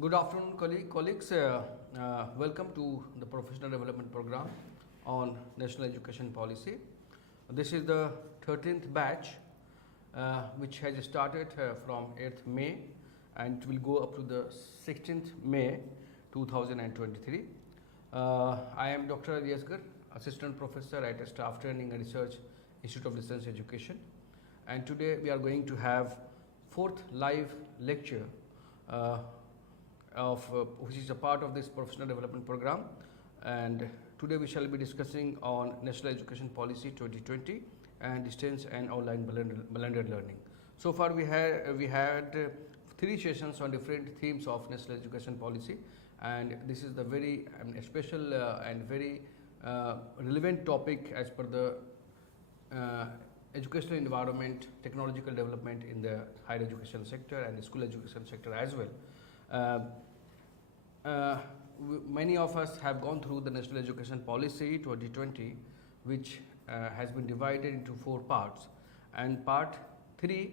Good afternoon, colleagues. Welcome to the Professional Development Program on National Education Policy. This is the 13th batch, which has started from 8th May and will go up to the 16th May 2023. I am Dr. Asgar, Assistant Professor at Staff Training and Research Institute of Distance Education, and today we are going to have 4th live lecture which is a part of this professional development program, and today we shall be discussing on National Education Policy 2020 and distance and online blended learning. So far we had 3 sessions on different themes of National Education Policy, and this is the very special and very relevant topic as per the educational environment, technological development in the higher education sector and the school education sector as well. Many of us have gone through the National Education Policy 2020, which has been divided into 4 parts, and part 3,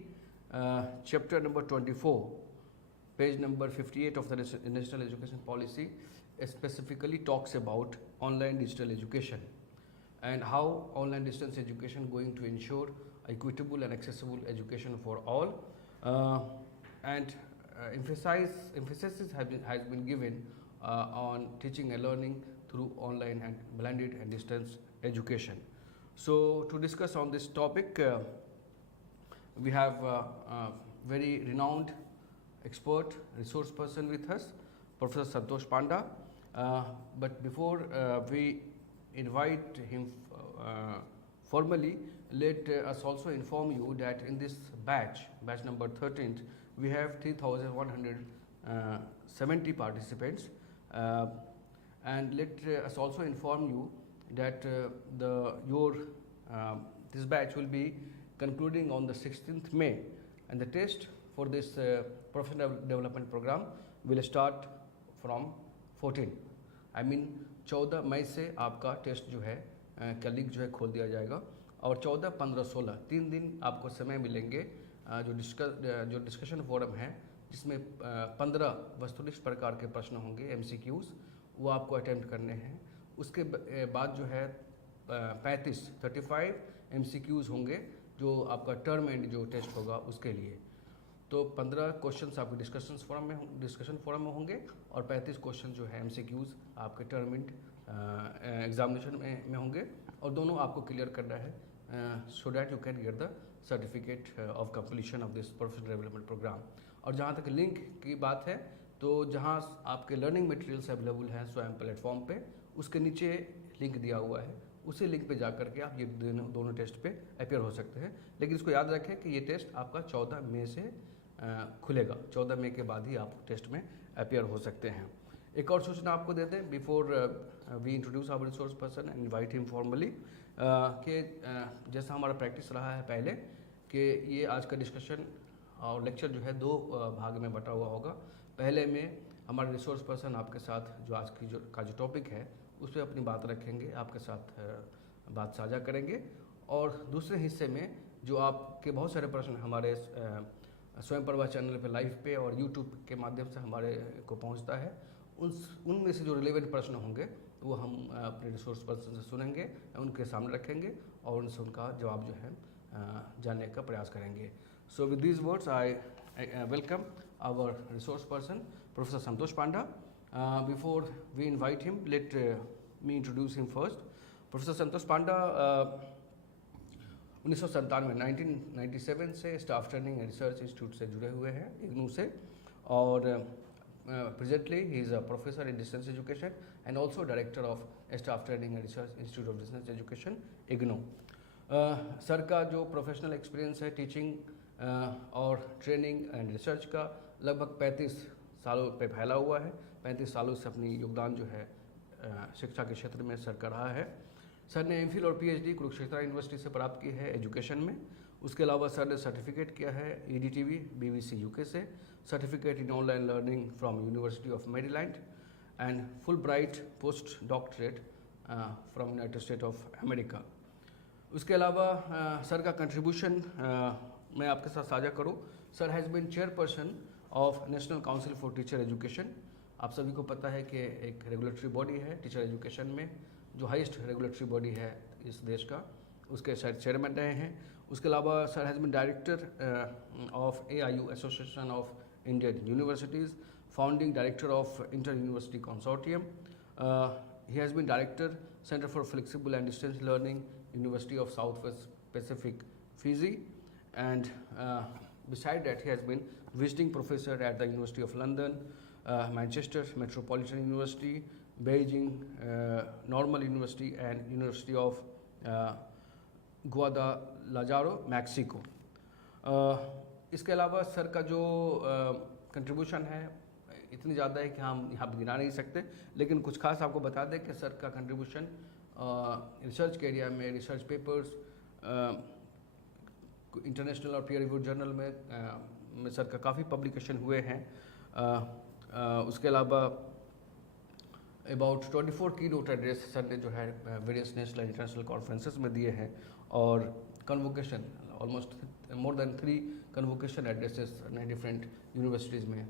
chapter number 24, page number 58 of the National Education Policy specifically talks about online digital education and how online distance education going to ensure equitable and accessible education for all, and emphasis has been given on teaching and learning through online and blended and distance education. So to discuss on this topic, we have a very renowned expert resource person with us, Professor Santosh Panda. But before we invite him formally, let us also inform you that in this batch number 13th, we have 3,170 participants, and let us also inform you that this batch will be concluding on the 16th May, and the test for this professional development program will start from 14 मई से आपका test जो है का link जो है खोल दिया जाएगा, और 14, 15, 16 3 दिन आपको समय मिलेंगे जो डिस्कशन फोरम है, जिसमें 15 वस्तुनिष्ठ प्रकार के प्रश्न होंगे, MCQs, वो आपको अटेम्प्ट करने हैं. उसके बाद जो है 35 MCQs होंगे जो आपका टर्म एंड जो टेस्ट होगा उसके लिए. तो 15 क्वेश्चंस आपके डिस्कशन फोरम में होंगे और 35 क्वेश्चन जो है MCQs आपके टर्म एंड एग्जामिनेशन में होंगे, और दोनों आपको क्लियर करना है so that you can get the certificate of completion of this professional development program. और जहाँ तक लिंक की बात है, तो जहाँ आपके लर्निंग मटेरियल्स अवेलेबल हैं स्वयं प्लेटफॉर्म पे, उसके नीचे लिंक दिया हुआ है, उसी लिंक पे जा करके आप ये दोनों टेस्ट पे अपेयर हो सकते हैं. लेकिन इसको याद रखें कि ये टेस्ट आपका 14 मई से खुलेगा. 14 मई के बाद ही आप टेस्ट में अपेयर हो सकते हैं. एक और सूचना आपको दे दें before we introduce our resource person and invite him formally, कि जैसा हमारा प्रैक्टिस रहा है पहले कि ये आज का डिस्कशन और लेक्चर जो है 2 भाग में बटा हुआ होगा. पहले में हमारे रिसोर्स पर्सन आपके साथ जो आज की जो टॉपिक है उस पर अपनी बात रखेंगे, आपके साथ बात साझा करेंगे, और दूसरे हिस्से में जो आपके बहुत सारे प्रश्न हमारे स्वयं प्रभा चैनल पे लाइव पे और यूट्यूब के माध्यम से हमारे को पहुंचता है, उनमें से जो रिलेवेंट प्रश्न होंगे वो हम अपने रिसोर्स पर्सन से सुनेंगे, उनके सामने रखेंगे और उनसे उनका जवाब जो है जानने का प्रयास करेंगे. So with these words I welcome our resource person professor Santosh Panda. Before we invite him, let me introduce him first. Professor Santosh Panda 1997 से staff training and research institute से जुड़े हुए हैं, इग्नू से, और presently he is a professor in distance education and also director of staff training and research institute of distance education, IGNOU. Sir का जो professional experience है टीचिंग और ट्रेनिंग एंड रिसर्च का लगभग 35 सालों पे फैला हुआ है. 35 सालों से अपनी योगदान जो है शिक्षा के क्षेत्र में सर का रहा है. सर ने MPhil और PhD कुरुक्षेत्र यूनिवर्सिटी से प्राप्त की है एजुकेशन में. उसके अलावा सर ने सर्टिफिकेट किया है EDTV BBC UK से, certificate in online learning from university of Maryland, and full bright post doctorate from United state of America. उसके अलावा सर का कंट्रीब्यूशन मैं आपके साथ साझा करूं. Sir has been chairperson of National Council for Teacher Education. आप सभी को पता है कि एक रेगुलेटरी बॉडी है टीचर एजुकेशन में, जो हाईएस्ट रेगुलेटरी बॉडी है इस देश का, उसके शायद चेयरमैन रहे हैं. उसके अलावा sir has been director of AIU association of Indian universities, founding director of inter university consortium. He has been director Center for Flexible and Distance Learning, University of Southwest Pacific, Fiji, and beside that he has been visiting professor at the University of London, Manchester Metropolitan University, Beijing Normal University, and University of Guadalajara, Mexico. इसके अलावा sir का जो contribution है इतनी ज़्यादा है कि हम यहाँ पर गिना नहीं सकते, लेकिन कुछ खास आपको बता दें कि सर का कंट्रीब्यूशन रिसर्च के एरिया में, रिसर्च पेपर्स इंटरनेशनल और पीयर रिव्यूड जर्नल में सर का काफ़ी पब्लिकेशन हुए हैं. उसके अलावा अबाउट 24 की नोट एड्रेस सर ने जो है वेरियस नेशनल इंटरनेशनल कॉन्फ्रेंसेस में दिए हैं, और convocation almost more than 3 convocation addresses ने डिफरेंट यूनिवर्सिटीज़ में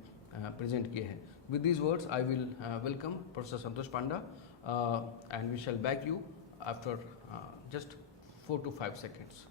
present किए हैं. With these words, I will welcome Professor Santosh Panda, and we shall back you after just 4 to 5 seconds.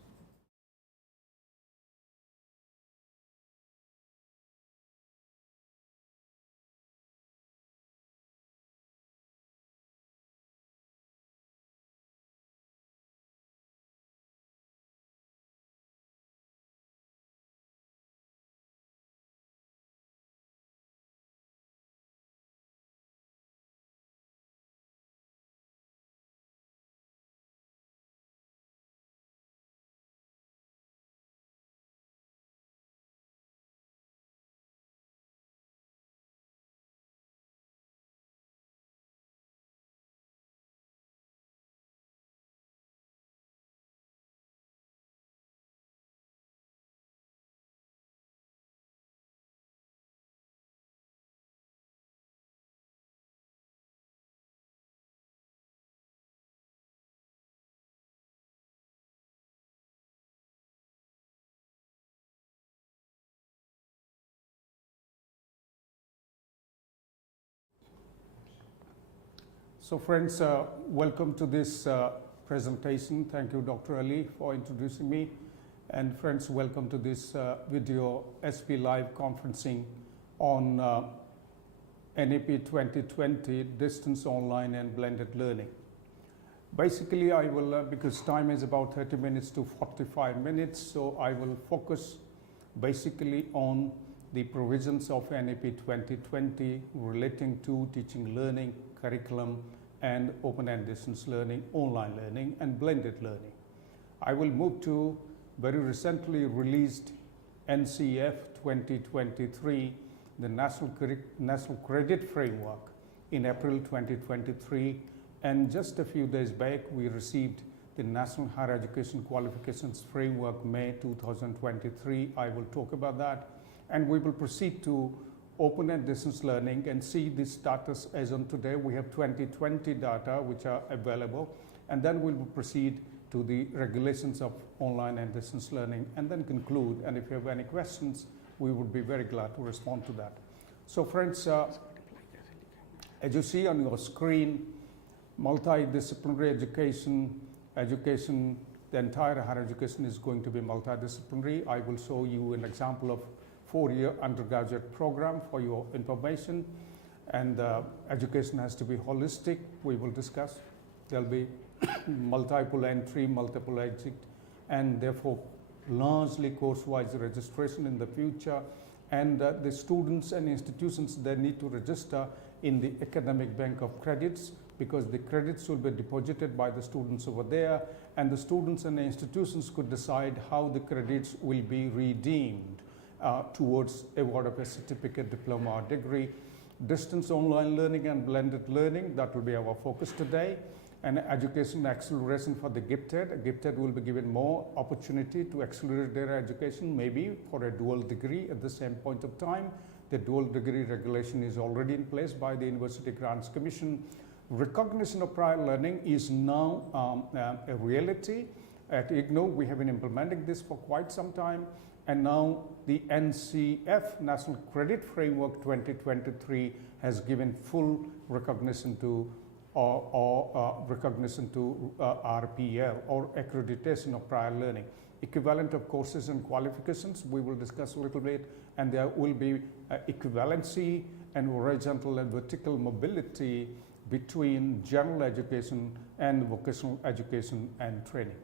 So friends, welcome to this presentation. Thank you, Dr. Ali, for introducing me. And friends, welcome to this video SP Live conferencing on NEP-2020, Distance Online and Blended Learning. Basically, I will, because time is about 30 minutes to 45 minutes, so I will focus basically on the provisions of NEP-2020 relating to teaching learning, curriculum, and open and distance learning, online learning, and blended learning. I will move to very recently released NCF 2023, the National Credit Framework in April 2023, and just a few days back we received the National Higher Education Qualifications Framework May 2023. I will talk about that, and we will proceed to open and distance learning and see the status as on today. We have 2020 data which are available, and then we will proceed to the regulations of online and distance learning and then conclude. And if you have any questions, we would be very glad to respond to that. So friends, as you see on your screen, multidisciplinary education, the entire higher education is going to be multidisciplinary. I will show you an example of 4-year undergraduate program for your information, and education has to be holistic. We will discuss. There'll be multiple entry, multiple exit, and therefore largely course-wise registration in the future. And the students and institutions, they need to register in the academic bank of credits, because the credits will be deposited by the students over there, and the students and the institutions could decide how the credits will be redeemed towards award of a certificate, diploma, or degree. Distance online learning and blended learning, that will be our focus today. And education acceleration for the gifted. Gifted will be given more opportunity to accelerate their education, maybe for a dual degree at the same point of time. The dual degree regulation is already in place by the University Grants Commission. Recognition of prior learning is now a reality. At IGNOU, we have been implementing this for quite some time, and now the NCF, National Credit Framework 2023, has given full recognition to RPL, or accreditation of prior learning. Equivalent of courses and qualifications we will discuss a little bit, and there will be equivalency and horizontal and vertical mobility between general education and vocational education and training.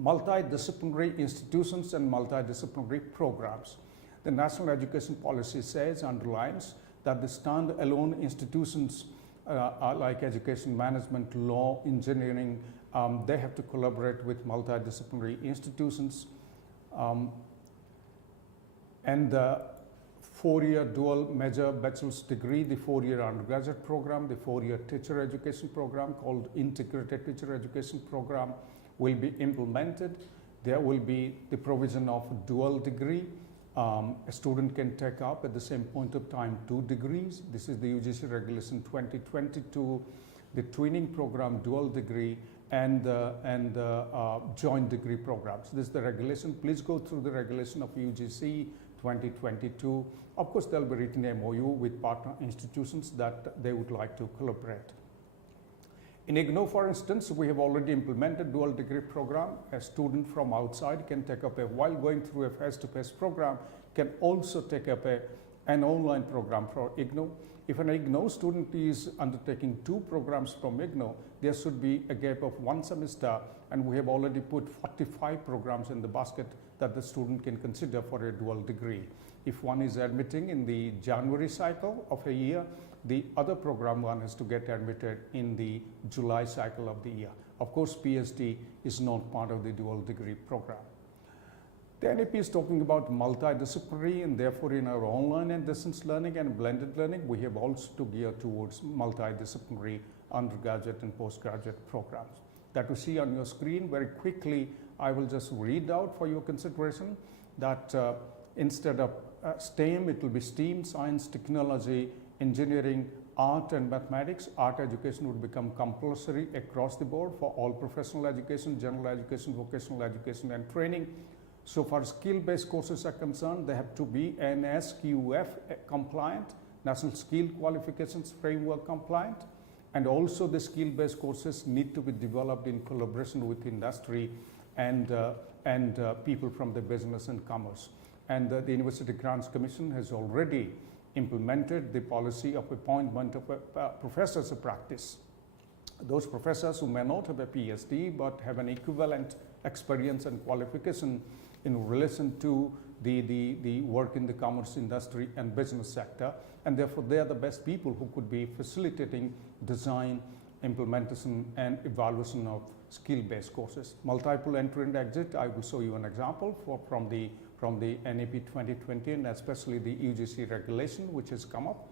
Multidisciplinary institutions and multidisciplinary programs. The National Education Policy says, underlines, that the stand-alone institutions like education management, law, engineering, they have to collaborate with multidisciplinary institutions. And the 4-year dual major bachelor's degree, the 4-year undergraduate program, the 4-year teacher education program called Integrated Teacher Education Program will be implemented. There will be the provision of a dual degree. A student can take up at the same point of time 2 degrees. This is the UGC Regulation 2022, the twinning program, dual degree, and joint degree programs. This is the regulation. Please go through the regulation of UGC 2022. Of course, there will be written MOU with partner institutions that they would like to collaborate. In IGNOU, for instance, we have already implemented dual degree program. A student from outside can take up while going through a face-to-face program, can also take up an online program for IGNOU. If an IGNOU student is undertaking 2 programs from IGNOU, there should be a gap of 1 semester, and we have already put 45 programs in the basket that the student can consider for a dual degree. If one is admitting in the January cycle of a year, the other program one has to get admitted in the July cycle of the year. Of course, PhD is not part of the dual degree program. The NEP is talking about multidisciplinary, and therefore in our online and distance learning and blended learning, we have also to gear towards multidisciplinary undergraduate and postgraduate programs. That you see on your screen very quickly, I will just read out for your consideration that instead of STEM, it will be STEAM, science, technology, engineering, art and mathematics. Art education would become compulsory across the board for all professional education, general education, vocational education and training. So far skill-based courses are concerned, they have to be NSQF compliant, National Skill Qualifications Framework compliant, and also the skill-based courses need to be developed in collaboration with industry and people from the business and commerce. And the University Grants Commission has already implemented the policy of appointment of professors of practice. Those professors who may not have a PhD but have an equivalent experience and qualification in relation to the work in the commerce industry and business sector, and therefore they are the best people who could be facilitating design, implementation and evaluation of skill-based courses. Multiple entry and exit, I will show you an example from the NEP-2020 and especially the UGC regulation which has come up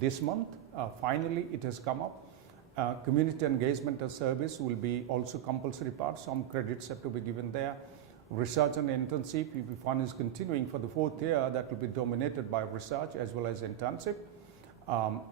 this month. Finally, it has come up. Community engagement and service will be also compulsory part. Some credits have to be given there. Research and internship, if one is continuing for the 4th year, that will be dominated by research as well as internship.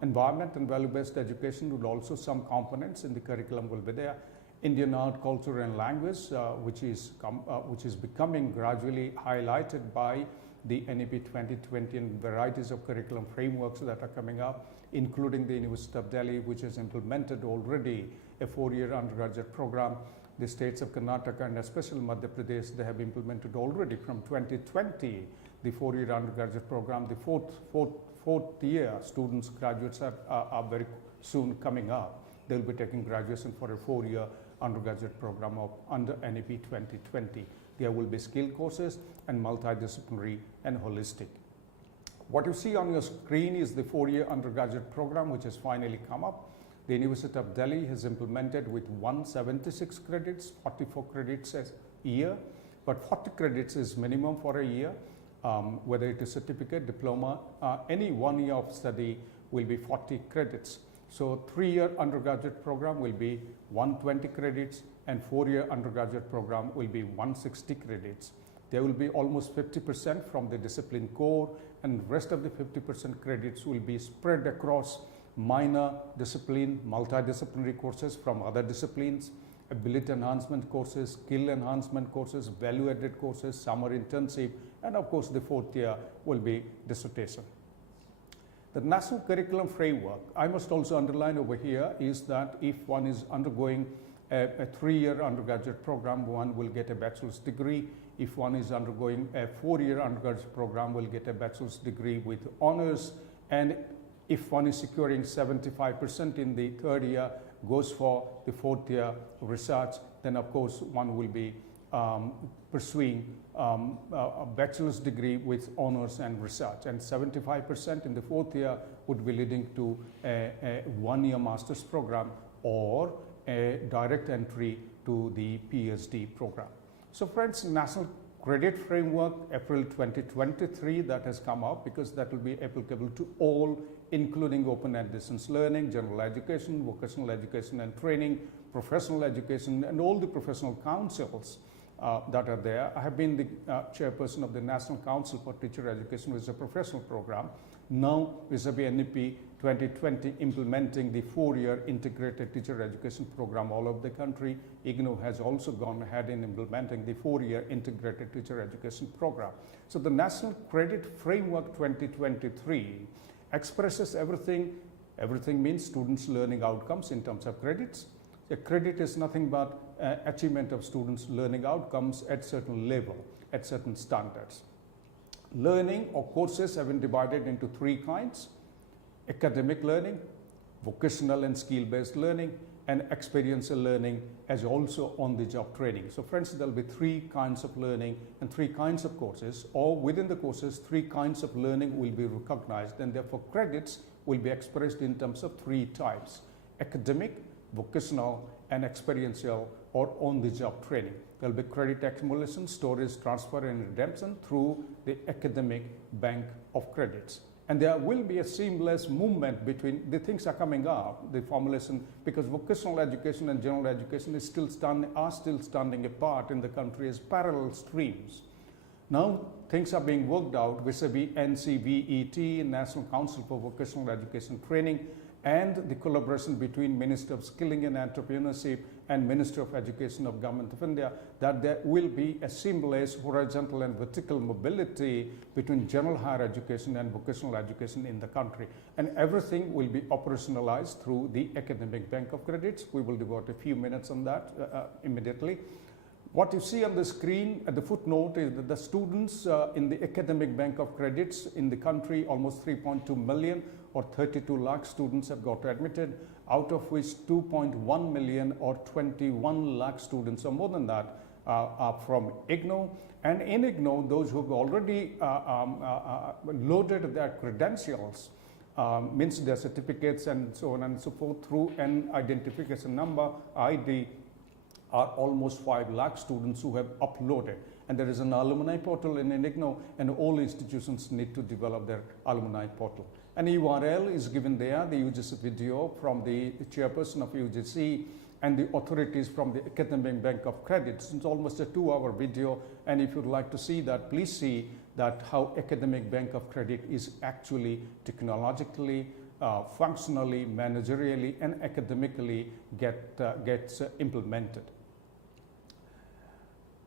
Environment and value-based education will also, some components in the curriculum will be there. Indian art, culture and language, which is becoming gradually highlighted by the NEP 2020 and varieties of curriculum frameworks that are coming up, including the University of Delhi, which has implemented already a 4-year undergraduate program. The states of Karnataka and especially Madhya Pradesh, they have implemented already from 2020 the 4-year undergraduate program. The fourth year students, graduates are very soon coming up. They will be taking graduation for a 4-year undergraduate program under NEP 2020. There will be skill courses and multidisciplinary and holistic. What you see on your screen is the 4-year undergraduate program which has finally come up. The University of Delhi has implemented with 176 credits, 44 credits a year, but 40 credits is minimum for a year, whether it is certificate, diploma, any 1 year of study will be 40 credits. So 3-year undergraduate program will be 120 credits and 4-year undergraduate program will be 160 credits. There will be almost 50% from the discipline core and rest of the 50% credits will be spread across minor discipline, multidisciplinary courses from other disciplines, ability enhancement courses, skill enhancement courses, value-added courses, summer internship, and of course the fourth year will be dissertation. The national curriculum framework, I must also underline over here, is that if one is undergoing a 3-year undergraduate program, one will get a bachelor's degree. If one is undergoing a 4-year undergraduate program, will get a bachelor's degree with honors. And if one is securing 75% in the 3rd year, goes for the 4th year research, then of course one will be pursuing a bachelor's degree with honors and research. And 75% in the 4th year would be leading to a 1-year master's program or a direct entry to the PhD program. So friends, National Credit Framework, April 2023, that has come out because that will be applicable to all, including open and distance learning, general education, vocational education and training, professional education, and all the professional councils that are there. I have been the chairperson of the National Council for Teacher Education, which is a professional program. Now, vis-a-vis NEP 2020, implementing the 4-year integrated teacher education program all over the country. IGNOU has also gone ahead in implementing the 4-year integrated teacher education program. So the National Credit Framework 2023 expresses everything. Everything means students' learning outcomes in terms of credits. A credit is nothing but achievement of students' learning outcomes at certain level, at certain standards. Learning or courses have been divided into 3 kinds: academic learning, vocational and skill-based learning, and experiential learning, as also on-the-job training. So friends, there will be 3 kinds of learning and 3 kinds of courses, or within the courses, 3 kinds of learning will be recognized, and therefore credits will be expressed in terms of 3 types: academic, vocational, and experiential or on-the-job training. There will be credit accumulation, storage, transfer, and redemption through the academic bank of credits. And there will be a seamless movement between the things are coming up, the formulation, because vocational education and general education is still standing apart in the country as parallel streams. Now things are being worked out vis-a-vis NCVET, National Council for Vocational Education Training, and the collaboration between Minister of Skilling and Entrepreneurship and Minister of Education of Government of India, that there will be a seamless horizontal and vertical mobility between general higher education and vocational education in the country. And everything will be operationalized through the academic bank of credits. We will devote a few minutes on that immediately. What you see on the screen at the footnote is that the students in the academic bank of credits in the country, almost 3.2 million or 32 lakh students have got admitted, out of which 2.1 million or 21 lakh students or more than that are from IGNOU. And in IGNOU, those who have already loaded their credentials, means their certificates and so on and so forth through an identification number, ID, are almost 5 lakh students who have uploaded. And there is an alumni portal in IGNOU, and all institutions need to develop their alumni portal. An URL is given there, the UGC video from the chairperson of UGC and the authorities from the Academic Bank of Credits. It's almost a 2-hour video, and if you'd like to see that, please see that how Academic Bank of Credit is actually technologically, functionally, managerially, and academically gets implemented.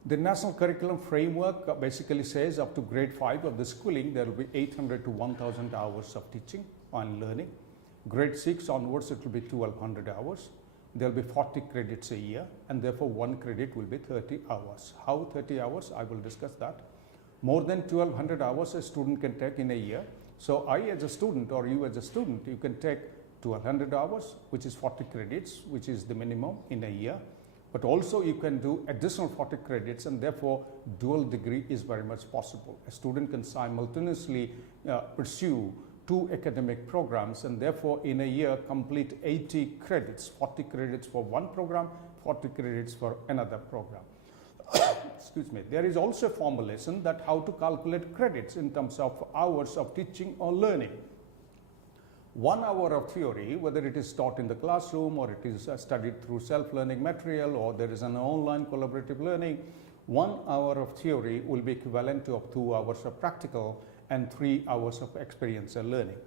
The National Curriculum Framework basically says up to grade 5 of the schooling, there will be 800 to 1,000 hours of teaching and learning. Grade 6 onwards, it will be 1,200 hours. There will be 40 credits a year, and therefore 1 credit will be 30 hours. How 30 hours? I will discuss that. More than 1,200 hours a student can take in a year. So I as a student, or you as a student, you can take 1,200 hours, which is 40 credits, which is the minimum in a year. But also you can do additional 40 credits, and therefore dual degree is very much possible. A student can simultaneously pursue 2 academic programs, and therefore in a year complete 80 credits, 40 credits for one program, 40 credits for another program. Excuse me. There is also a formulation that how to calculate credits in terms of hours of teaching or learning. 1 hour of theory, whether it is taught in the classroom or it is studied through self-learning material or there is an online collaborative learning, 1 hour of theory will be equivalent to 2 hours of practical and 3 hours of experiential learning.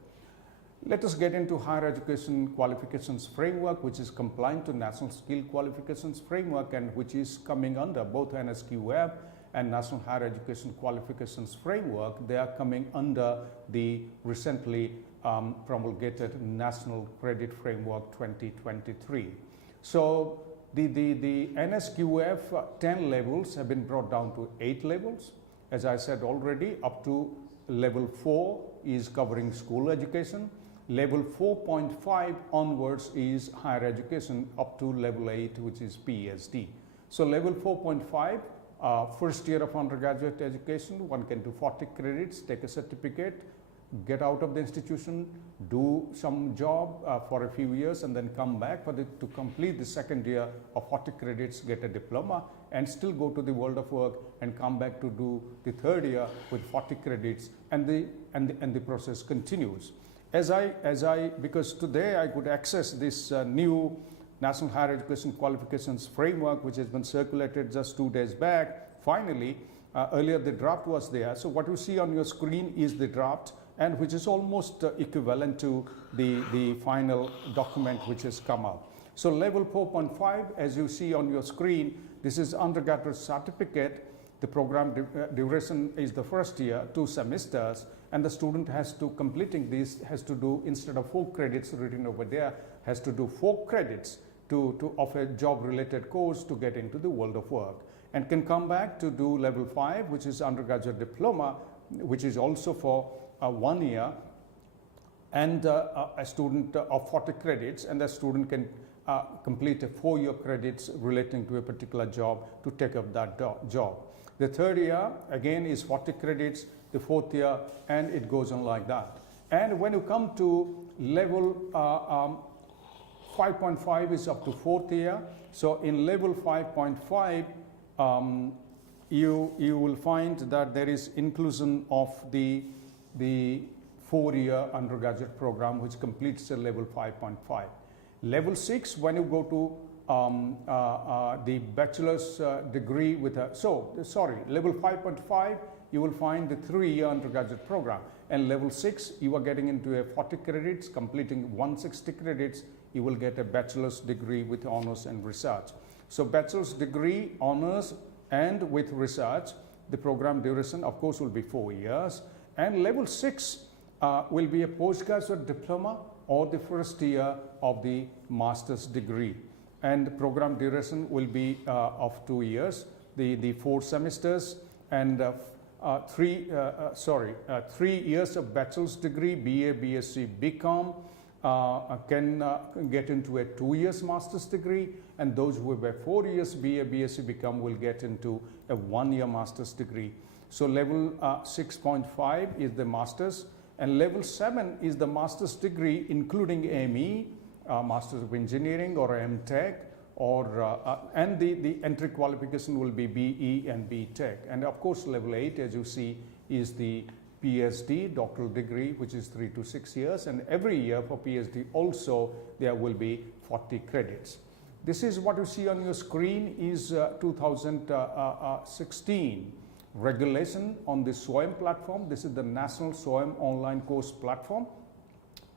Let us get into higher education qualifications framework, which is compliant to National Skill Qualifications Framework and which is coming under both NSQF and National Higher Education Qualifications Framework. They are coming under the recently promulgated National Credit Framework 2023. So the NSQF 10 levels have been brought down to 8 levels. As I said already, up to level 4 is covering school education. Level 4.5 onwards is higher education up to level 8, which is PhD. So level 4.5, first year of undergraduate education, one can do 40 credits, take a certificate, get out of the institution, do some job for a few years and then come back to complete the second year of 40 credits, get a diploma and still go to the world of work and come back to do the third year with 40 credits, and the process continues. Because today I could access this new National Higher Education Qualifications Framework, which has been circulated just 2 days back. Finally, earlier the draft was there. So what you see on your screen is the draft, and which is almost equivalent to the final document which has come out. So level 4.5, as you see on your screen, this is undergraduate certificate. The program duration is the first year, 2 semesters, and the student has to, completing this, has to do, instead of 4 credits written over there, has to do 4 credits of a job-related course to get into the world of work, and can come back to do level 5, which is undergraduate diploma, which is also for 1 year, and a student of 40 credits, and the student can complete a 4-year credits relating to a particular job to take up that job. The third year again is 40 credits, the 4th year, and it goes on like that. And when you come to level 5.5 is up to 4th year. So in level 5.5, you will find that there is inclusion of the 4-year undergraduate program, which completes a level 5.5. Level 6, when you go to the bachelor's degree with a, level 5.5, you will find the 3-year undergraduate program. And level 6, you are getting into a 40 credits, completing 160 credits, you will get a bachelor's degree with honors and research. So bachelor's degree, honors, and with research, the program duration, of course, will be 4 years. And level 6 will be a postgraduate diploma or the first year of the master's degree. And the program duration will be of 2 years, the 4 semesters, and 3 years of bachelor's degree, BA, BSc, BCom, can get into a 2 years master's degree, and those who have a 4 years BA, BSc, BCom will get into a 1-year master's degree. So level 6.5 is the master's, and level 7 is the master's degree, including ME, Masters of Engineering, or MTech, or and the entry qualification will be BE and BTech. And of course, level 8, as you see, is the PhD, doctoral degree, which is 3 to 6 years, and every year for PhD also there will be 40 credits. This is what you see on your screen is 2016 regulation on the SWAYAM platform. This is the National SWAYAM online course platform.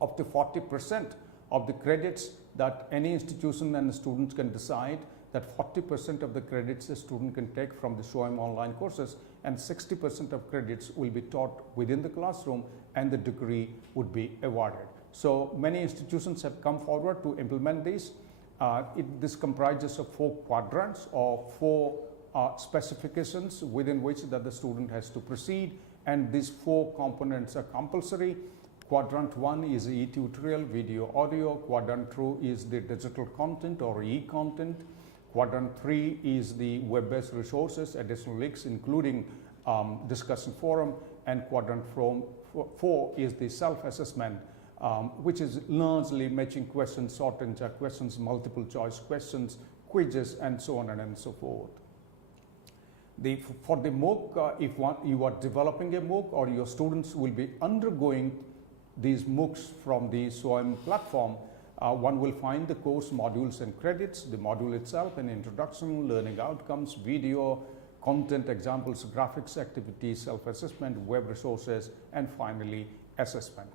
Up to 40% of the credits that any institution and students can decide that 40% of the credits a student can take from the SWAYAM online courses, and 60% of credits will be taught within the classroom, and the degree would be awarded. So many institutions have come forward to implement this. This comprises of 4 quadrants or 4 specifications within which that the student has to proceed, and these 4 components are compulsory. Quadrant 1 is e-tutorial, video, audio. Quadrant 2 is the digital content or e-content. Quadrant 3 is the web-based resources, additional links, including discussion forum. And quadrant 4 is the self-assessment, which is largely matching questions, sorting questions, multiple choice questions, quizzes, and so on and so forth. For the MOOC, if you are developing a MOOC, or your students will be undergoing these MOOCs from the SWAYAM platform, one will find the course modules and credits, the module itself, an introduction, learning outcomes, video, content, examples, graphics, activities, self-assessment, web resources, and finally assessment.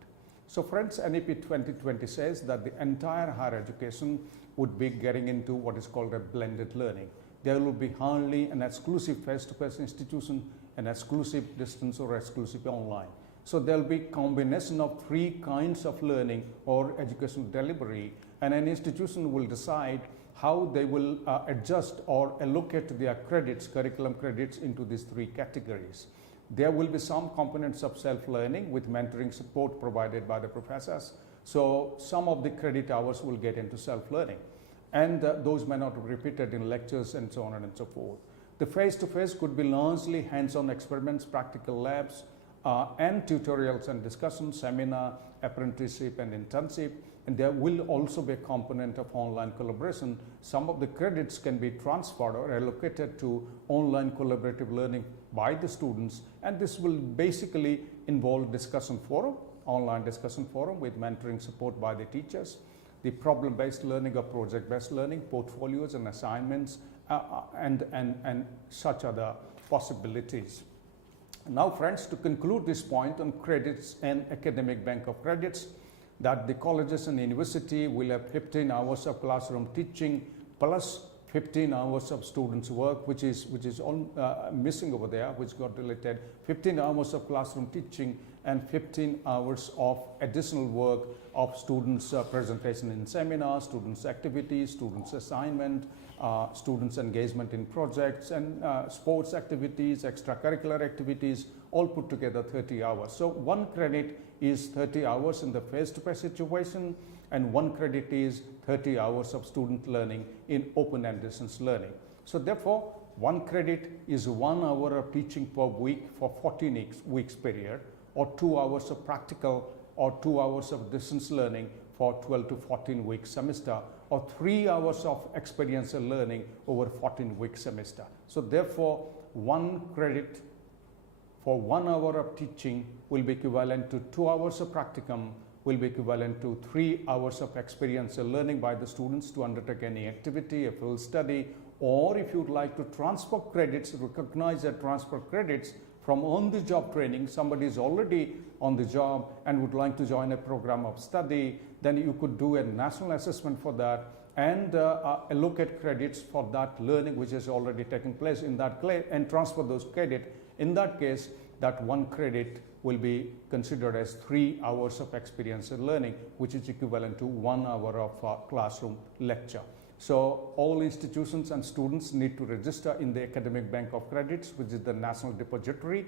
So friends, NEP 2020 says that the entire higher education would be getting into what is called a blended learning. There will be hardly an exclusive face-to-face institution, an exclusive distance or exclusive online. So there will be combination of three kinds of learning or educational delivery, and an institution will decide how they will adjust or allocate their credits, curriculum credits into these three categories. There will be some components of self-learning with mentoring support provided by the professors. So some of the credit hours will get into self-learning, and those may not be repeated in lectures and so on and so forth. The face-to-face could be largely hands-on experiments, practical labs, and tutorials and discussions, seminar, apprenticeship and internship. And there will also be a component of online collaboration. Some of the credits can be transferred or allocated to online collaborative learning by the students, and this will basically involve discussion forum, online discussion forum with mentoring support by the teachers, the problem-based learning or project-based learning, portfolios and assignments, and such other possibilities. Now friends, to conclude this point on credits and academic bank of credits, that the colleges and university will have 15 hours of classroom teaching plus 15 hours of students' work, which is all missing over there, which got deleted. 15 hours of classroom teaching and 15 hours of additional work of students' presentation in seminars, students' activities, students' assignment, students' engagement in projects and sports activities, extracurricular activities, all put together 30 hours. So one credit is 30 hours in the face-to-face situation, and one credit is 30 hours of student learning in open and distance learning. So therefore, one credit is 1 hour of teaching per week for 14 weeks period, or 2 hours of practical, or 2 hours of distance learning for 12 to 14 week semester, or 3 hours of experiential learning over 14-week semester. So therefore, one credit for 1 hour of teaching will be equivalent to 2 hours of practicum, will be equivalent to 3 hours of experiential learning by the students to undertake any activity, a field study, or if you would like to transfer credits, recognize that transfer credits from on-the-job training, somebody is already on the job and would like to join a program of study, then you could do a national assessment for that and allocate credits for that learning which has already taken place in that class and transfer those credits. In that case, that one credit will be considered as 3 hours of experiential learning, which is equivalent to 1 hour of classroom lecture. So all institutions and students need to register in the Academic Bank of Credits, which is the national depository,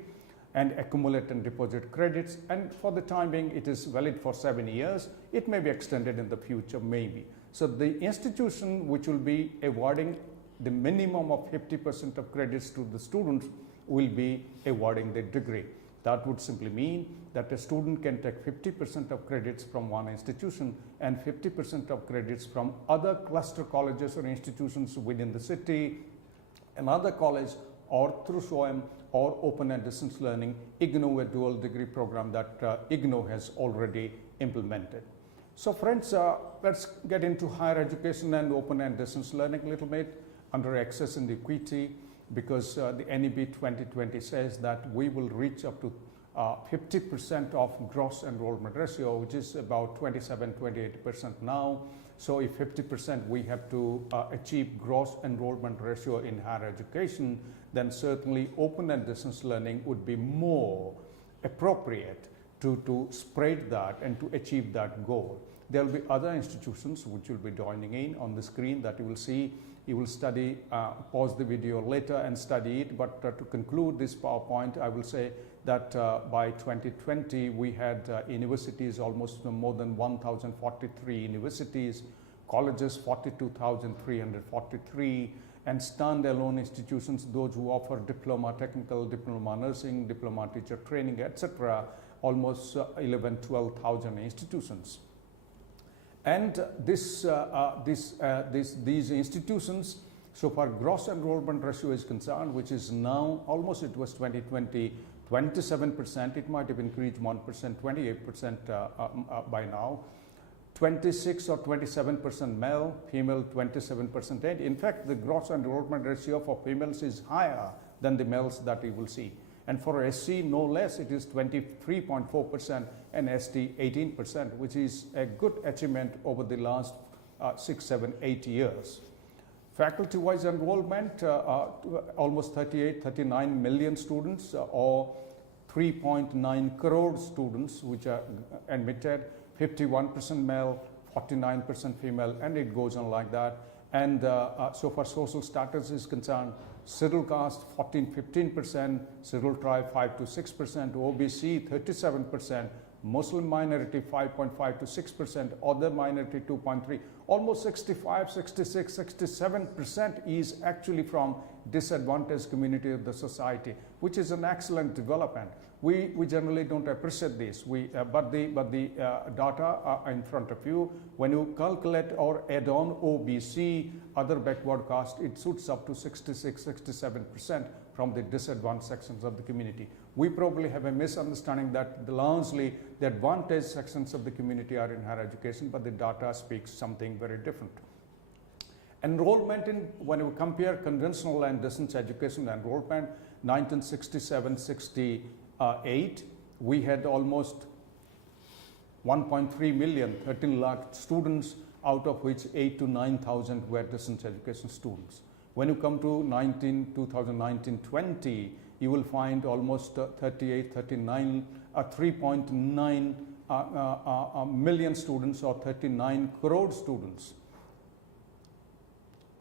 and accumulate and deposit credits. And for the time being, it is valid for 7 years. It may be extended in the future, maybe. So the institution which will be awarding the minimum of 50% of credits to the students will be awarding the degree. That would simply mean that a student can take 50% of credits from one institution and 50% of credits from other cluster colleges or institutions within the city, another college, or through SWAYAM or open and distance learning, IGNOU, a dual degree program that IGNOU has already implemented. So friends, let's get into higher education and open and distance learning a little bit under access and equity, because the NEP 2020 says that we will reach up to 50% of gross enrollment ratio, which is about 27-28% now. So if 50% we have to achieve gross enrollment ratio in higher education, then certainly open and distance learning would be more appropriate to spread that and to achieve that goal. There will be other institutions which will be joining in on the screen that you will see. You will study, pause the video later and study it, but to conclude this PowerPoint, I will say that by 2020 we had universities, almost more than 1,043 universities, colleges 42,343, and standalone institutions, those who offer diploma technical, diploma nursing, diploma teacher training, etc., almost 12,000 institutions. And these institutions, so far gross enrollment ratio is concerned, which is now almost, it was 2020, 27%, it might have increased 1%, 28% by now. 26 or 27% male, female 27%. In fact, the gross enrollment ratio for females is higher than the males that you will see. And for SC, no less, it is 23.4% and ST 18%, which is a good achievement over the last 6, 7, 8 years. Faculty-wise enrollment, almost 39 million students, or 3.9 crore students which are admitted, 51% male, 49% female, and it goes on like that. And so far social status is concerned, scheduled caste 14-15%, scheduled tribe 5-6%, OBC 37%, Muslim minority 5.5 to 6%, other minority 2.3, almost 65, 66, 67% is actually from disadvantaged community of the society, which is an excellent development. We generally don't appreciate this, but the data are in front of you. When you calculate or add on OBC, other backward caste, it shoots up to 66, 67% from the disadvantaged sections of the community. We probably have a misunderstanding that largely the advantaged sections of the community are in higher education, but the data speaks something very different. Enrollment in, when we compare conventional and distance education enrollment, 1967-68, we had almost 1.3 million, 13 lakh students, out of which 8 to 9,000 were distance education students. When you come to 2019-20, you will find almost 3.9 million students, or 39 crore students.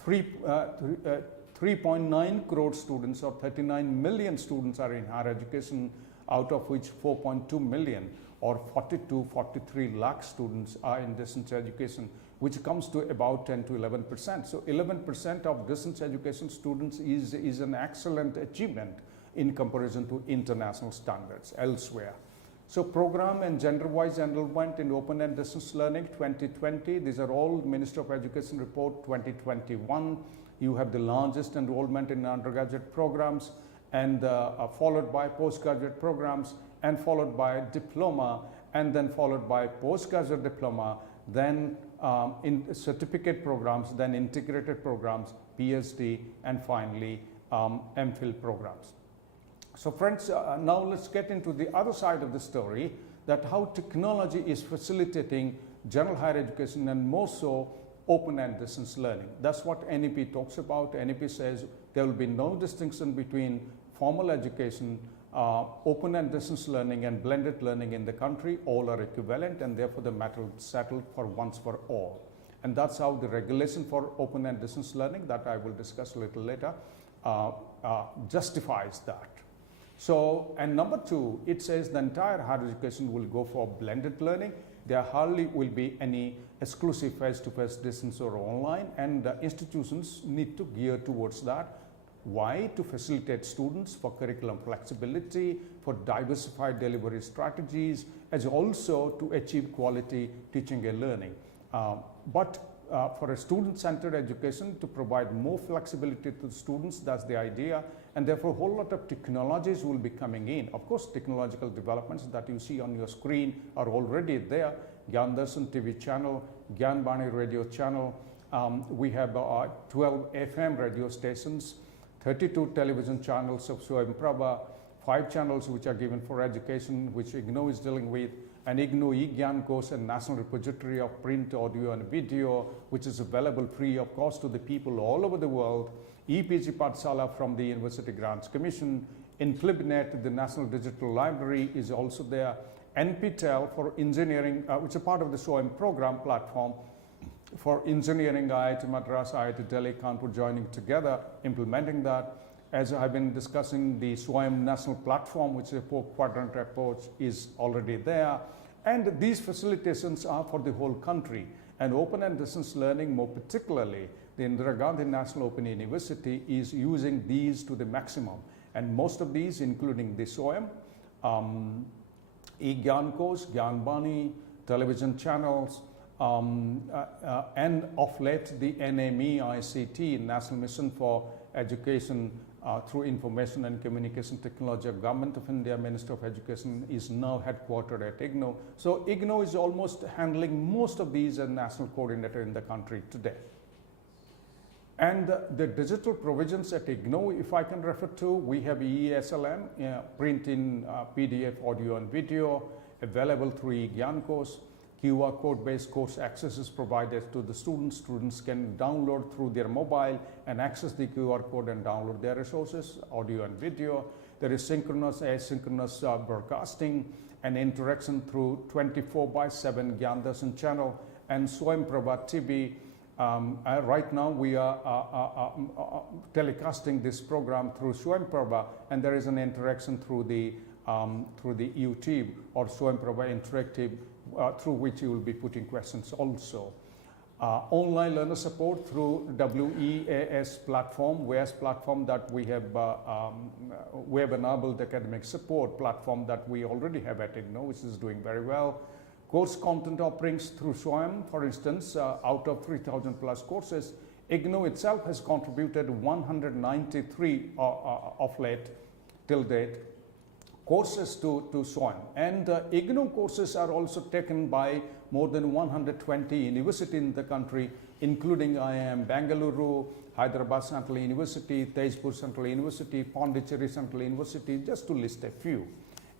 3.9 crore students, or 39 million students are in higher education, out of which 4.2 million, or 43 lakh students are in distance education, which comes to about 10 to 11%. So 11% of distance education students is an excellent achievement in comparison to international standards elsewhere. So program and gender-wise enrollment in open and distance learning 2020, these are all Ministry of Education report 2021. You have the largest enrollment in undergraduate programs, and followed by postgraduate programs, and followed by diploma, and then followed by postgraduate diploma, then in certificate programs, then integrated programs, PhD, and finally MPhil programs. So friends, now let's get into the other side of the story, that how technology is facilitating general higher education, and more so open and distance learning. That's what NEP talks about. NEP says there will be no distinction between formal education, open and distance learning, and blended learning in the country. All are equivalent, and therefore the matter will settle for once for all. And that's how the regulation for open and distance learning, that I will discuss a little later, justifies that. So, and number two, it says the entire higher education will go for blended learning. There hardly will be any exclusive face-to-face distance or online, and institutions need to gear towards that. Why? To facilitate students, for curriculum flexibility, for diversified delivery strategies, as also to achieve quality teaching and learning. But for a student-centered education, to provide more flexibility to the students, that's the idea. And therefore, a whole lot of technologies will be coming in. Of course, technological developments that you see on your screen are already there. Gyan Darshan TV channel, Gyan Bani radio channel. We have 12 FM radio stations, 32 television channels of Swayam Prabha, 5 channels which are given for education, which IGNOU is dealing with, and IGNOU eGyan course, and National Repository of Print, Audio and Video, which is available free of cost to the people all over the world. EPG Pathsala from the University Grants Commission. InflibNet, the National Digital Library, is also there. NPTEL for engineering, which is a part of the SWAYAM program platform for engineering, IIT Madras, IIT Delhi, Kanpur joining together, implementing that. As I've been discussing, the SWAYAM national platform, which is a 4-quadrant approach, is already there. And these facilitations are for the whole country. And open and distance learning, more particularly, the Indira Gandhi National Open University is using these to the maximum. And most of these, including the SWAYAM, eGyan course, Gyan Bani, television channels, and of late the NME ICT, National Mission for Education through Information and Communication Technology of Government of India, Minister of Education, is now headquartered at IGNOU. So IGNOU is almost handling most of these as national coordinator in the country today. And the digital provisions at IGNOU, if I can refer to, we have ESLM, print in PDF, audio and video, available through eGyan course. QR code based course access is provided to the students. Students can download through their mobile and access the QR code and download their resources, audio and video. There is synchronous, asynchronous broadcasting and interaction through 24/7 Gyan Darshan channel and Swayamprabha TV. Right now we are telecasting this program through Swayamprabha, and there is an interaction through the YouTube or Swayamprabha Interactive, through which you will be putting questions also. Online learner support through WEAS platform, WEAS platform that we have web-enabled academic support platform that we already have at IGNOU, which is doing very well. Course content offerings through Swayam, for instance, out of 3,000 plus courses, IGNOU itself has contributed 193 of late till date courses to Swayam. And IGNOU courses are also taken by more than 120 universities in the country, including IIM Bangalore, Hyderabad Central University, Tezpur Central University, Pondicherry Central University, just to list a few.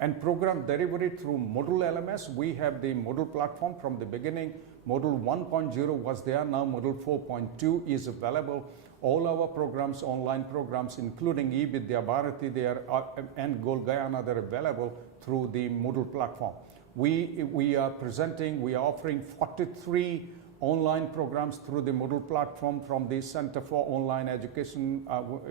And program delivery through Moodle LMS, we have the Moodle platform from the beginning. Moodle 1.0 was there, now Moodle 4.2 is available. All our programs, online programs, including eVidya Bharati, and Goal Gayana, they're available through the Moodle platform. We are offering 43 online programs through the Moodle platform from the Center for Online Education,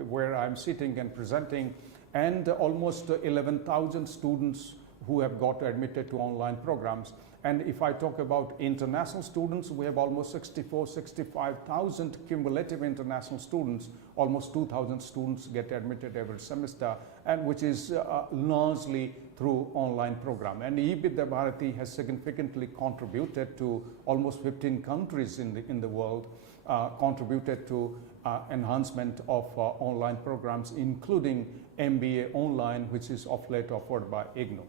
where I'm sitting and presenting, and almost 11,000 students who have got admitted to online programs. And if I talk about international students, we have almost 65,000 cumulative international students. Almost 2,000 students get admitted every semester, and which is largely through online program. And eVidya Bharati has significantly contributed to almost 15 countries in the world, contributed to enhancement of online programs, including MBA online, which is of late offered by IGNOU.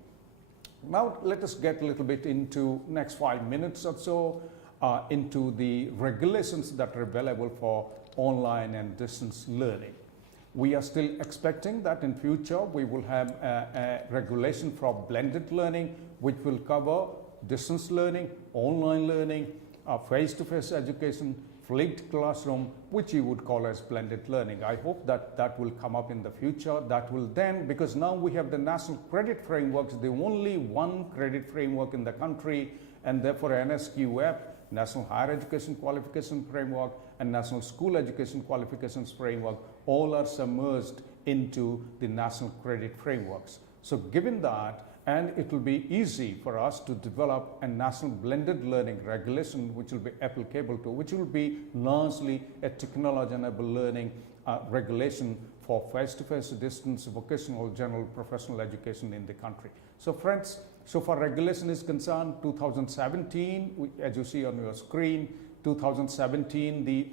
Now let us get a little bit into next 5 minutes or so into the regulations that are available for online and distance learning. We are still expecting that in future we will have a regulation for blended learning, which will cover distance learning, online learning, face-to-face education, flipped classroom, which you would call as blended learning. I hope that that will come up in the future. That will then, because now we have the national credit frameworks, the only one credit framework in the country, and therefore NSQF, National Higher Education Qualification Framework, and National School Education Qualifications Framework, all are submerged into the national credit frameworks. So given that, and it will be easy for us to develop a national blended learning regulation which will be applicable to, which will be largely a technology-enabled learning regulation for face-to-face, distance, vocational, general, professional education in the country. So friends, so far regulation is concerned, 2017, as you see on your screen, 2017, the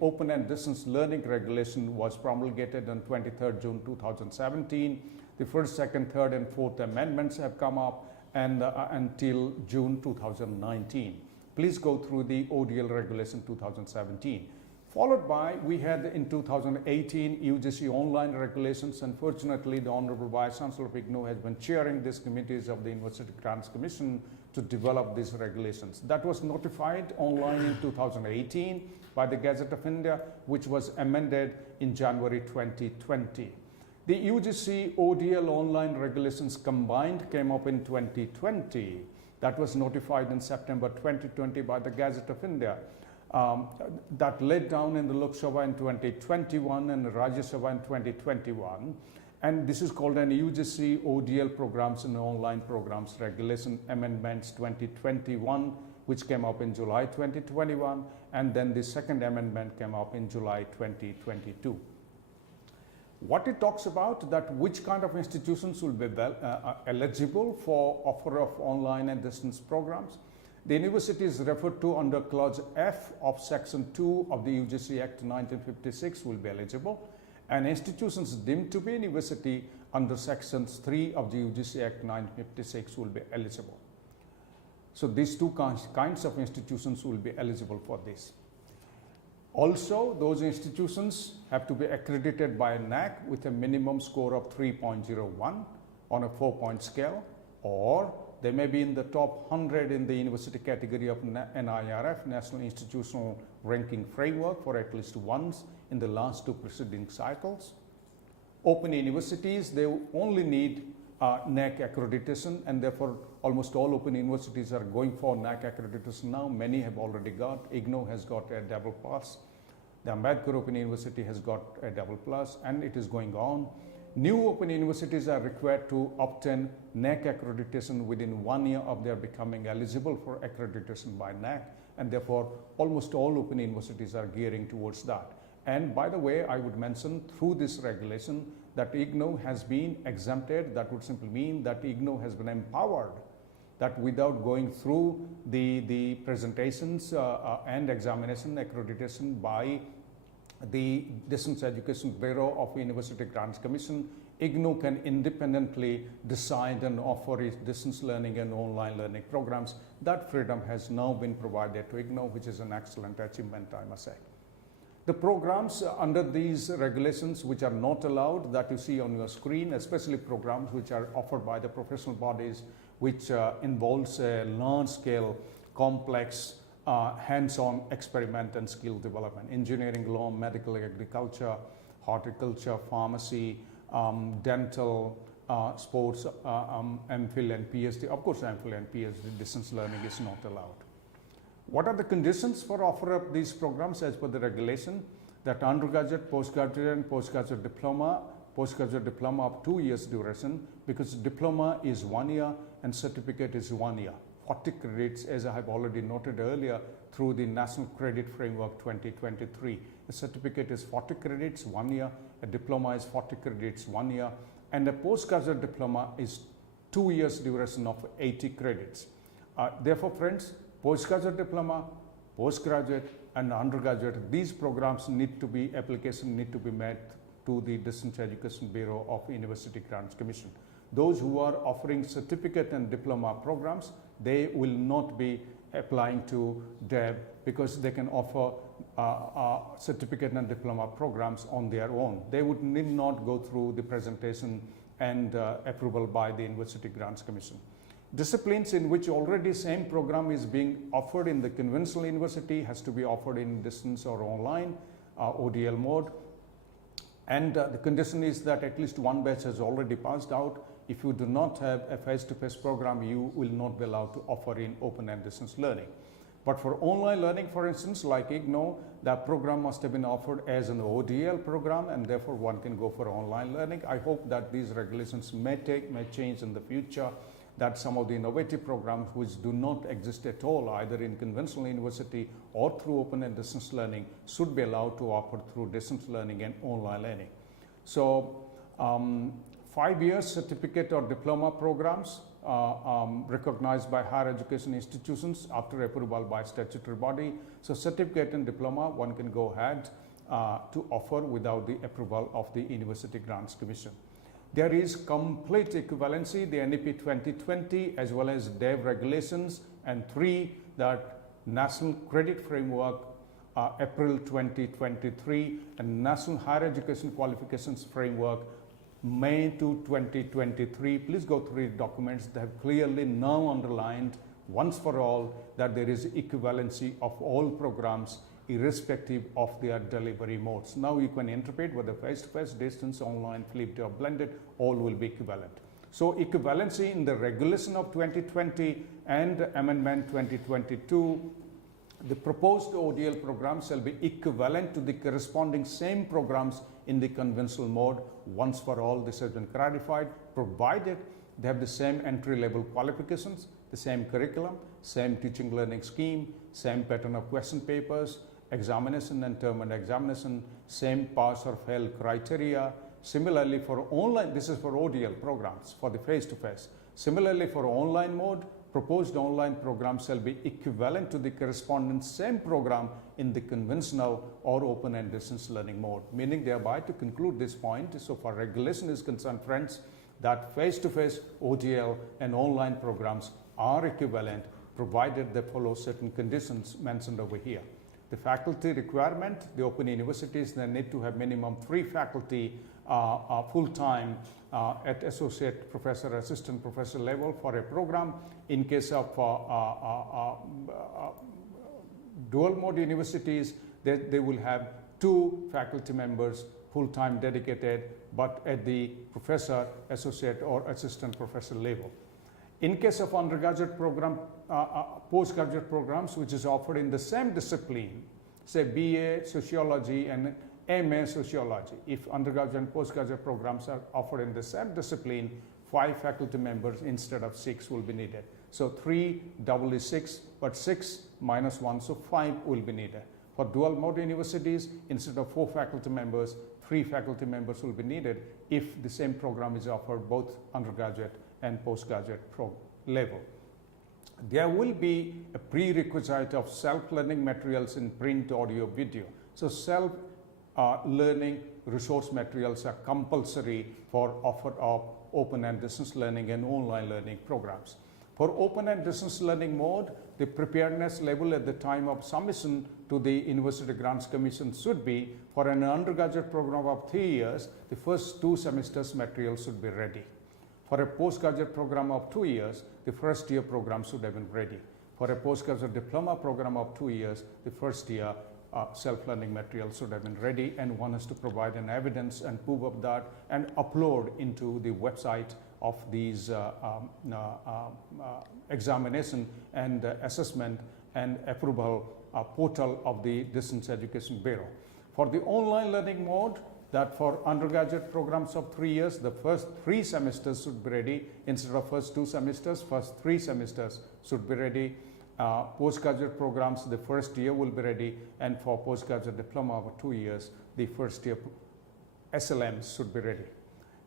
open and distance learning regulation was promulgated on 23rd June 2017. The first, second, third, and fourth amendments have come up and until June 2019. Please go through the ODL regulation 2017. Followed by, we had in 2018 UGC online regulations. Unfortunately, the Honorable Vice Chancellor of IGNOU has been chairing these committees of the University Grants Commission to develop these regulations. That was notified online in 2018 by the Gazette of India, which was amended in January 2020. The UGC ODL online regulations combined came up in 2020. That was notified in September 2020 by the Gazette of India. That led down in the Lok Sabha in 2021 and Rajya Sabha in 2021. And this is called an UGC ODL programs and online programs regulation amendments 2021, which came up in July 2021. And then the second amendment came up in July 2022. What it talks about, that which kind of institutions will be eligible for offer of online and distance programs. The university is referred to under Clause F of Section 2 of the UGC Act 1956 will be eligible, and institutions deemed to be university under Sections 3 of the UGC Act 1956 will be eligible. So these two kinds of institutions will be eligible for this. Also, those institutions have to be accredited by NAC with a minimum score of 3.01 on a 4-point scale, or they may be in the top 100 in the university category of NIRF, National Institutional Ranking Framework, for at least once in the last 2 preceding cycles. Open universities, they only need NAC accreditation, and therefore almost all open universities are going for NAC accreditation now. Many have already got. IGNOU has got a double plus. The Ambedkar Open University has got a double plus, and it is going on. New open universities are required to obtain NAC accreditation within 1 year of their becoming eligible for accreditation by NAC, and therefore almost all open universities are gearing towards that. And by the way, I would mention through this regulation that IGNOU has been exempted. That would simply mean that IGNOU has been empowered, that without going through the presentations and examination accreditation by the Distance Education Bureau of University Grants Commission, IGNOU can independently decide and offer its distance learning and online learning programs. That freedom has now been provided to IGNOU, which is an excellent achievement, I must say. The programs under these regulations which are not allowed, that you see on your screen, especially programs which are offered by the professional bodies, which involves a large-scale, complex, hands-on experiment and skill development. Engineering, law, medical, agriculture, horticulture, pharmacy, dental, sports, MPhil and PhD. Of course, MPhil and PhD distance learning is not allowed. What are the conditions for offer up these programs as per the regulation? That undergraduate, postgraduate and postgraduate diploma of 2 years duration, because diploma is 1 year and certificate is 1 year. 40 credits, as I have already noted earlier, through the National Credit Framework 2023. A certificate is 40 credits, 1 year. A diploma is 40 credits, 1 year. And a postgraduate diploma is 2 years duration of 80 credits. Therefore, friends, postgraduate diploma, postgraduate and undergraduate, these programs application need to be made to the Distance Education Bureau of University Grants Commission. Those who are offering certificate and diploma programs, they will not be applying to DEB, because they can offer certificate and diploma programs on their own. They would need not go through the presentation and approval by the University Grants Commission. Disciplines in which already same program is being offered in the conventional university has to be offered in distance or online, ODL mode. And the condition is that at least one batch has already passed out. If you do not have a face-to-face program, you will not be allowed to offer in open and distance learning. But for online learning, for instance, like IGNOU, that program must have been offered as an ODL program, and therefore one can go for online learning. I hope that these regulations may change in the future, that some of the innovative programs which do not exist at all, either in conventional university or through open and distance learning, should be allowed to offer through distance learning and online learning. So 5 years certificate or diploma programs recognized by higher education institutions after approval by statutory body. So certificate and diploma one can go ahead to offer without the approval of the University Grants Commission. There is complete equivalency, the NEP-2020 as well as DEV regulations, and 3, that National Credit Framework April 2023 and National Higher Education Qualifications Framework May to 2023. Please go through the documents that have clearly now underlined once for all that there is equivalency of all programs irrespective of their delivery modes. Now you can interpret whether face-to-face, distance, online, flipped or blended, all will be equivalent. So equivalency in the regulation of 2020 and amendment 2022, the proposed ODL programs shall be equivalent to the corresponding same programs in the conventional mode once for all. This has been clarified, provided they have the same entry-level qualifications, the same curriculum, same teaching learning scheme, same pattern of question papers, examination and term and examination, same pass or fail criteria. Similarly for online, this is for ODL programs, for the face-to-face. Similarly for online mode, proposed online programs shall be equivalent to the corresponding same program in the conventional or open and distance learning mode. Meaning thereby, to conclude this point, so far regulation is concerned, friends, that face-to-face, ODL and online programs are equivalent provided they follow certain conditions mentioned over here. The faculty requirement, the open universities, they need to have minimum 3 faculty full-time at associate professor, assistant professor level for a program. In case of dual mode universities, they will have 2 faculty members full-time dedicated, but at the professor, associate or assistant professor level. In case of undergraduate program, postgraduate programs, which is offered in the same discipline, say BA Sociology and MA Sociology, if undergraduate and postgraduate programs are offered in the same discipline, 5 faculty members instead of 6 will be needed. So 3 double is 6, but 6 minus 1, so 5 will be needed. For dual mode universities, instead of 4 faculty members, 3 faculty members will be needed if the same program is offered both undergraduate and postgraduate level. There will be a prerequisite of self-learning materials in print, audio, video. So self-learning resource materials are compulsory for offer of open and distance learning and online learning programs. For open and distance learning mode, the preparedness level at the time of submission to the University Grants Commission should be, for an undergraduate program of 3 years, the first 2 semesters material should be ready. For a postgraduate program of 2 years, the first year program should have been ready. For a postgraduate diploma program of 2 years, the first year self-learning material should have been ready, and one has to provide an evidence and proof of that and upload into the website of these examination and assessment and approval portal of the Distance Education Bureau. For the online learning mode, that for undergraduate programs of 3 years, the first 3 semesters should be ready. Instead of first 2 semesters, first 3 semesters should be ready. Postgraduate programs, the first year will be ready, and for postgraduate diploma over 2 years, the first year SLMs should be ready.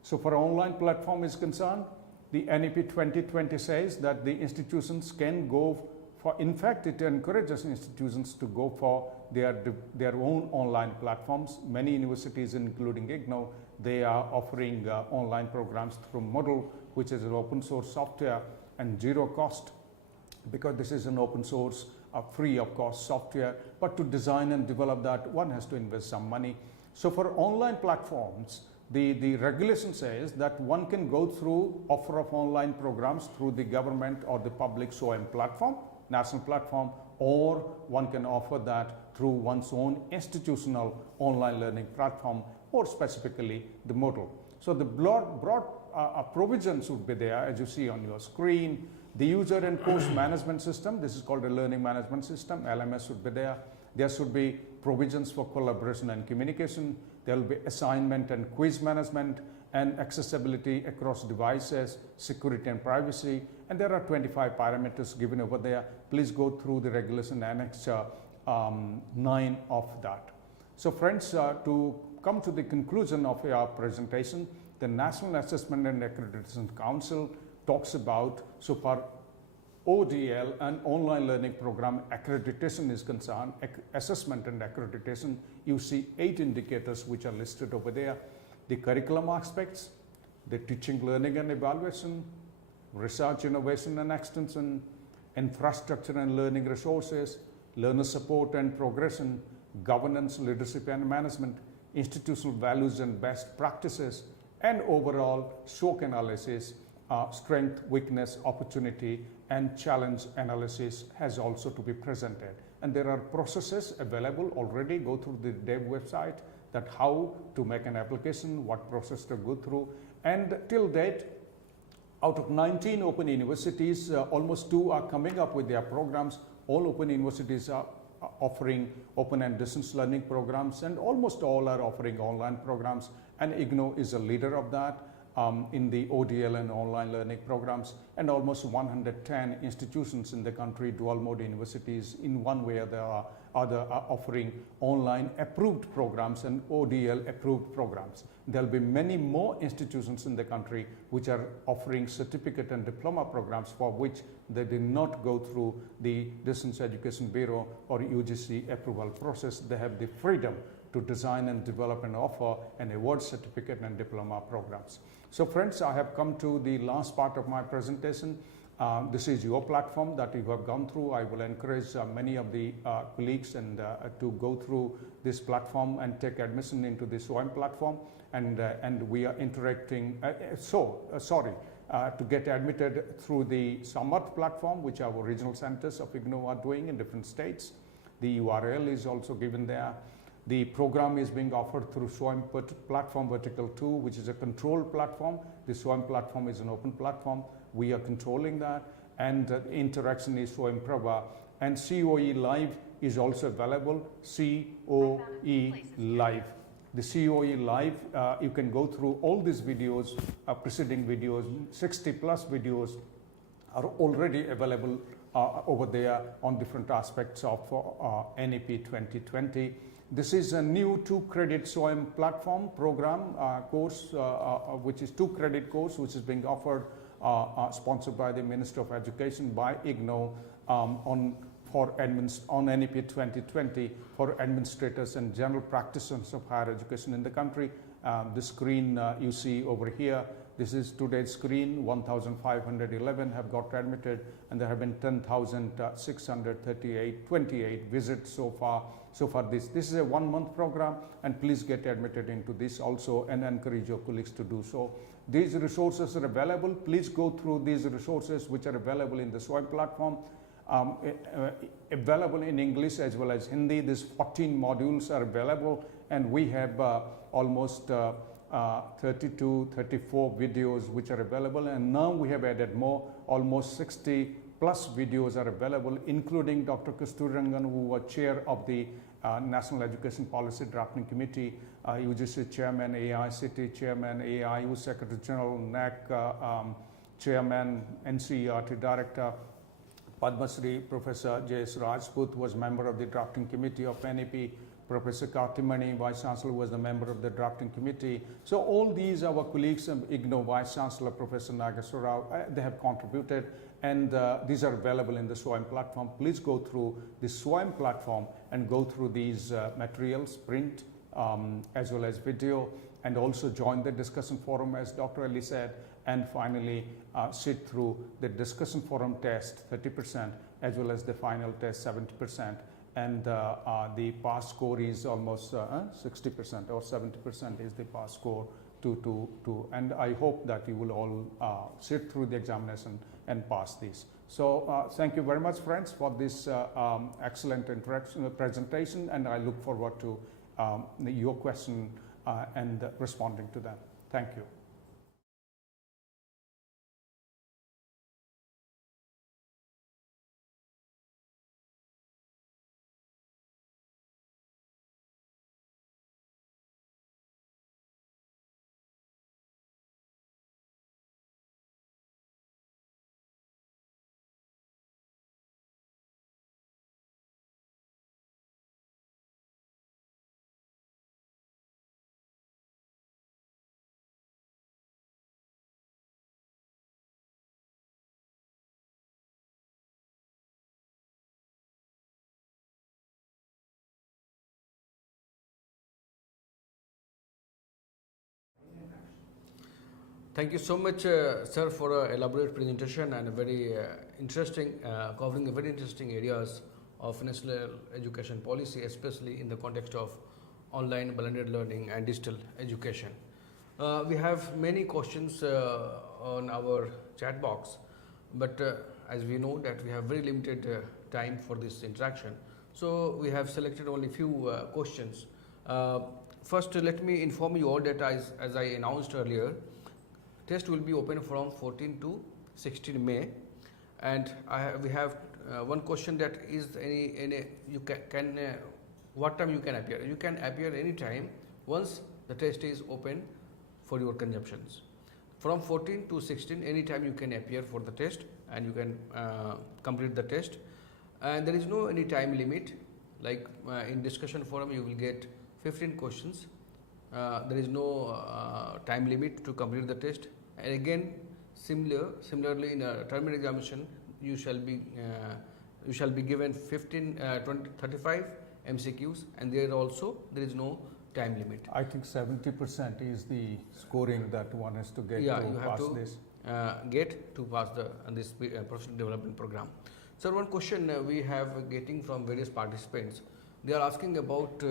So for online platform is concerned, the NEP-2020 says that the institutions can go for, in fact, it encourages institutions to go for their own online platforms. Many universities, including IGNOU, they are offering online programs through Moodle, which is an open source software and 0 cost, because this is an open source, free of cost software. But to design and develop that, one has to invest some money. So for online platforms, the regulation says that one can go through offer of online programs through the government or the public SOAM platform, national platform, or one can offer that through one's own institutional online learning platform, or specifically the Moodle. So the broad provisions would be there, as you see on your screen. The user and course management system, this is called a learning management system, LMS should be there. There should be provisions for collaboration and communication. There will be assignment and quiz management and accessibility across devices, security and privacy. And there are 25 parameters given over there. Please go through the regulation annex 9 of that. So friends, to come to the conclusion of our presentation, the National Assessment and Accreditation Council talks about, so far ODL and online learning program accreditation is concerned, assessment and accreditation, you see 8 indicators which are listed over there. The curriculum aspects, the teaching, learning and evaluation, research, innovation and extension, infrastructure and learning resources, learner support and progression, governance, leadership and management, institutional values and best practices, and overall SWOT analysis, strength, weakness, opportunity, and challenge analysis has also to be presented. And there are processes available already. Go through the dev website that how to make an application, what process to go through. And till date, out of 19 open universities, almost 2 are coming up with their programs. All open universities are offering open and distance learning programs, and almost all are offering online programs. And IGNOU is a leader of that. In the ODL and online learning programs, and almost 110 institutions in the country, dual mode universities, in one way or the other, are offering online approved programs and ODL approved programs. There will be many more institutions in the country which are offering certificate and diploma programs for which they did not go through the Distance Education Bureau or UGC approval process. They have the freedom to design and develop and offer an award certificate and diploma programs. So friends, I have come to the last part of my presentation. This is your platform that you have gone through. I will encourage many of the colleagues and to go through this platform and take admission into the SWAM platform, and we are interacting. To get admitted through the Samarth platform, which our regional centers of IGNOU are doing in different states. The URL is also given there. The program is being offered through SWAM Platform Vertical 2, which is a controlled platform. The SWAM platform is an open platform. We are controlling that, and the interaction is SWAM Prabha. And COE Live is also available, COE Live. The COE Live, you can go through all these videos, preceding videos, 60 plus videos are already available over there on different aspects of NEP 2020. This is a new 2-credit SWAM platform program course, which is 2-credit course, which is being offered, sponsored by the Minister of Education by IGNOU on NEP 2020 for administrators and general practitioners of higher education in the country. The screen you see over here, this is today's screen. 1,511 have got admitted, and there have been 10,628 visits so far. This is a 1-month program, and please get admitted into this also, and encourage your colleagues to do so. These resources are available. Please go through these resources which are available in the SWAM platform. Available in English as well as Hindi. These 14 modules are available, and we have almost 32, 34 videos which are available, and now we have added more. Almost 60 plus videos are available, including Dr. Kasturirangan, who was chair of the National Education Policy Drafting Committee, UGC chairman, AICT chairman, AIU Secretary General, NAC chairman, NCERT director. Padma Shri Professor J.S. Rajput was member of the drafting committee of NEP. Professor Kartimani, Vice Chancellor, was the member of the drafting committee. So all these our colleagues, IGNOU Vice Chancellor Professor Nageswara Rao, they have contributed, and these are available in the SWAM platform. Please go through the SWAM platform and go through these materials, print as well as video, and also join the discussion forum, as Dr. Ali said, and finally sit through the discussion forum test 30%, as well as the final test 70%, and the pass score is almost 60% or 70% is the pass score and I hope that you will all sit through the examination and pass this. So thank you very much, friends, for this excellent presentation, and I look forward to your question and responding to them. Thank you. Thank you so much, sir, for an elaborate presentation and a very interesting, covering a very interesting areas of national education policy, especially in the context of online blended learning and digital education. We have many questions on our chat box, but as we know that we have very limited time for this interaction, so we have selected only few questions. First, let me inform you all that as I announced earlier, test will be open from 14 to 16 May, and we have one question, that is any you can what time you can appear? You can appear any time once the test is open for your consumptions. From 14 to 16, any time you can appear for the test, and you can complete the test, and there is no any time limit. Like in discussion forum, you will get 15 questions. There is no time limit to complete the test. And again, similarly in a terminal examination, you shall be given 15, 20, 35 MCQs, and there is no time limit. I think 70% is the scoring that one has to get to pass this. get to pass this professional development program. So one question we have getting from various participants, they are asking about